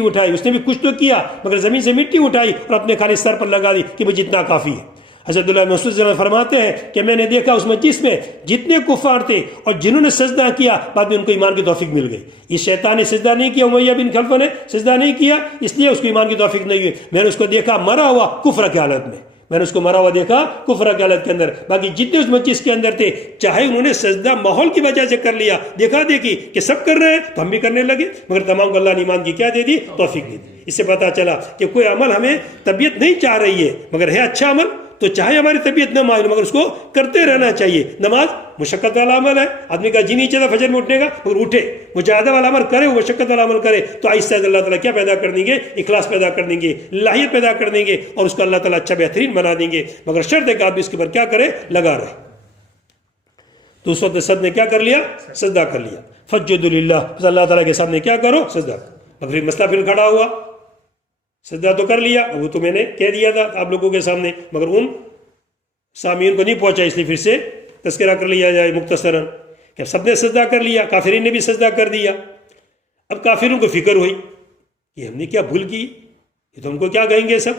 اٹھائی، اس نے بھی کچھ تو کیا مگر زمین سے مٹی اٹھائی اور اپنے خالی سر پر لگا دی کہ مجھے اتنا کافی ہے۔ حضرت اللہ مسعود صلی اللہ علیہ وسلم فرماتے ہیں کہ میں نے دیکھا اس مجلس میں جتنے کفار تھے اور جنہوں نے سجدہ کیا، بعد میں ان کو ایمان کی توفیق مل گئی۔ اس شیطان نے سجدہ نہیں کیا، امیہ بن خلف نے سجدہ نہیں کیا، اس لیے اس کو ایمان کی توفیق نہیں ہوئی۔ میں نے اس کو دیکھا مرا ہوا کفر کی حالت میں، دیکھا کفر کی حالت کے اندر۔ باقی جتنے اس مجلس کے اندر تھے، چاہے انہوں نے سجدہ ماحول کی وجہ سے کر لیا، دیکھا دیکھی کہ سب کر رہے ہیں تو ہم بھی کرنے لگے، مگر تمام کو اللہ نے ایمان کی کیا دے دی؟ توفیق دے دی۔ اس سے پتا چلا کہ کوئی عمل ہمیں طبیعت نہیں چاہ رہی ہے مگر ہے اچھا عمل، تو چاہے ہماری طبیعت نہ مائل مگر اس کو کرتے رہنا چاہیے۔ نماز مشقت والا عمل ہے، آدمی کا جی نہیں چاہتا فجر میں اٹھنے کا مگر اٹھے، مجاہدہ والا عمل کرے، وہ مشقت والا عمل کرے، تو آہستہ اللہ تعالیٰ کیا پیدا کر دیں گے؟ اخلاص پیدا کر دیں گے، لاہیت پیدا کر دیں گے، اور اس کو اللہ تعالیٰ اچھا بہترین بنا دیں گے، مگر شرط ہے کہ آدمی اس کے اوپر کیا کرے؟ لگا رہے۔ تو اس وقت سب نے کیا کر لیا؟ سجدہ کر لیا۔ فسجدوا للہ، بس اللہ تعالیٰ کے سامنے کیا کرو؟ سجدہ کرو۔ مگر مسئلہ پھر کھڑا ہوا، سجدہ تو کر لیا، وہ تو میں نے کہہ دیا تھا آپ لوگوں کے سامنے، مگر ان سامعین کو نہیں پہنچا، اس لیے پھر سے تذکرہ کر لیا جائے مختصراً کہ سب نے سجدہ کر لیا، کافرین نے بھی سجدہ کر دیا. اب کافروں کو فکر ہوئی کہ ہم نے کیا بھول کی، یہ تو ہم کو کیا کہیں گے سب.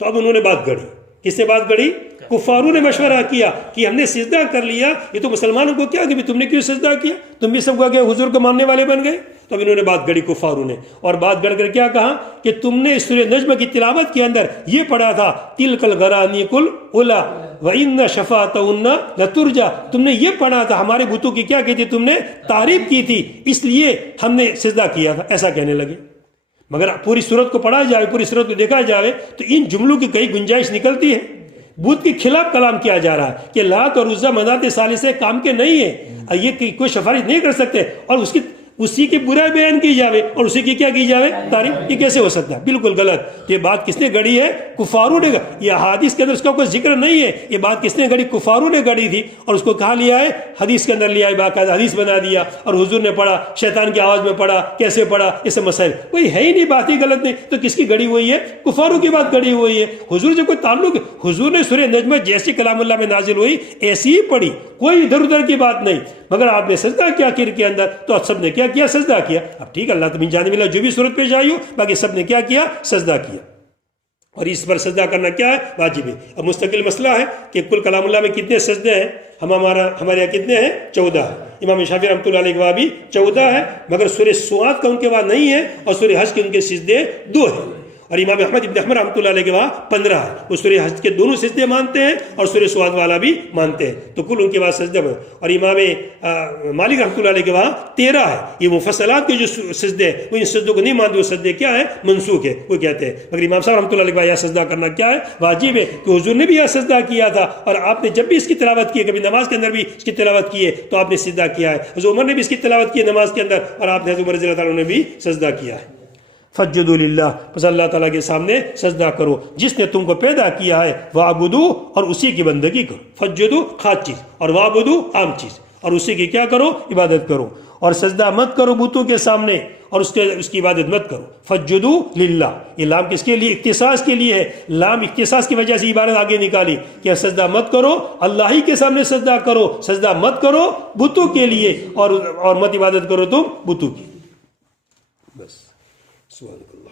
تو اب انہوں نے بات گڑھی. کس نے بات گڑھی؟ کفاروں نے مشورہ کیا کہ ہم نے سجدہ کر لیا، یہ تو مسلمانوں کو کیا کہ تم نے کیوں سجدہ کیا، تم بھی سب کو حضور کو ماننے والے بن گئے. تو اب انہوں نے بات گڑھی کفاروں نے، اور بات گڑھ کر کیا کہا کہ تم نے سورہ نجم کی تلاوت کے اندر یہ پڑھا تھا تلک الغرانیق الاولی وان شفاعتہن لترجی، تم نے یہ پڑھا تھا ہمارے بتوں کی کیا کی تھی، تم نے تعریف کی تھی، اس لیے ہم نے سجدہ کیا تھا. ایسا کہنے لگے. مگر پوری صورت کو پڑھا جائے، پوری صورت کو دیکھا جائے تو ان جملوں کی کئی گنجائش نکلتی ہے. بت کے خلاف کلام کیا جا رہا ہے کہ لات اور عزا منات ثالثہ کام کے نہیں ہیں، یہ کوئی سفارش نہیں کر سکتے، اور اسی کی برا بیان کی جاوے اور اسی کی کیا کی جاوے، تعریف. یہ کیسے ہو سکتا ہے؟ بالکل غلط. یہ بات کس نے گڑھی ہے؟ کفاروں نے. یہ حدیث کے اندر اس کا کوئی ذکر نہیں ہے. یہ بات کس نے گڑھی؟ کفاروں نے گڑھی تھی، اور اس کو کہاں لیا ہے؟ حدیث کے اندر لیا ہے، باقاعدہ حدیث بنا دیا، اور حضور نے پڑھا، شیطان کی آواز میں پڑھا، کیسے پڑھا، یہ سب مسائل کوئی ہے ہی نہیں. بات ہی غلط نہیں. تو کس کی گڑھی ہوئی ہے؟ کفاروں کی بات گڑھی ہوئی ہے. حضور سے کوئی تعلق، حضور نے سورہ نجم جیسی کلام اللہ میں نازل ہوئی ایسی ہی پڑھی، کوئی ادھر ادھر کی بات نہیں. مگر آپ نے سجدہ کیا آخر کے اندر، تو سب نے کیا کیا؟ سجدہ کیا. اب ٹھیک ہے، اللہ تمہیں جانب اللہ جو بھی صورت پیش آئی ہو، باقی سب نے کیا کیا؟ سجدہ کیا. اور اس پر سجدہ کرنا کیا ہے؟ واجب ہے. اب مستقل مسئلہ ہے کہ کل کلام اللہ میں کتنے سجدے ہیں. ہمارے یہاں کتنے ہیں؟ 14. امام شافعی رحمۃ اللہ علیہ کے بعد بھی 14 ہے، مگر سورہ سواد کا ان کے بعد نہیں ہے، اور سورہ حج کے ان کے سجدے 2 ہیں. اور امام احمد ابن حنبل رحمۃ اللہ علیہ کے بعد 15 ہے. وہ سورہ حج کے دونوں سجدے مانتے ہیں اور سورہ سواد والا بھی مانتے ہیں. تو کل ان کے بعد سجدے میں. اور امام مالک رحمۃ اللہ علیہ کے بعد 13 ہے. یہ مفصلات کے جو سجدے ہیں وہ ان سجدوں کو نہیں مانتے، وہ سجدے کیا ہے؟ منسوخ ہے، وہ کہتے ہیں. مگر امام صاحب رحمۃ اللہ علیہ کے بعد یہ سجدہ کرنا کیا ہے؟ واجب ہے. کہ حضور نے بھی یہ سجدہ کیا تھا، اور آپ نے جب بھی اس کی تلاوت کی ہے، کبھی نماز کے اندر بھی اس کی تلاوت کی ہے تو آپ نے سجدہ کیا ہے. حضرت عمر نے بھی اس کی تلاوت کی ہے نماز کے اندر، اور آپ نے حضرت عمر رضی اللہ تعالیٰ نے بھی سجدہ کیا ہے. فسجدوا للہ، پس اللہ تعالیٰ کے سامنے سجدہ کرو جس نے تم کو پیدا کیا ہے. وعبدوا، اور اسی کی بندگی کرو. فسجدوا خاص چیز، اور وعبدوا عام چیز، اور اسی کی کیا کرو؟ عبادت کرو. اور سجدہ مت کرو بتوں کے سامنے، اور اس کی عبادت مت کرو. فسجدوا للہ، یہ لام کس کے لیے؟ اختصاص کے لیے ہے. لام اختصاص کی وجہ سے عبارت آگے نکالی کہ سجدہ مت کرو، اللہ ہی کے سامنے سجدہ کرو. سجدہ مت کرو بتوں کے لیے، اور مت عبادت کرو تم بتوں کی. بس سبحان اللہ.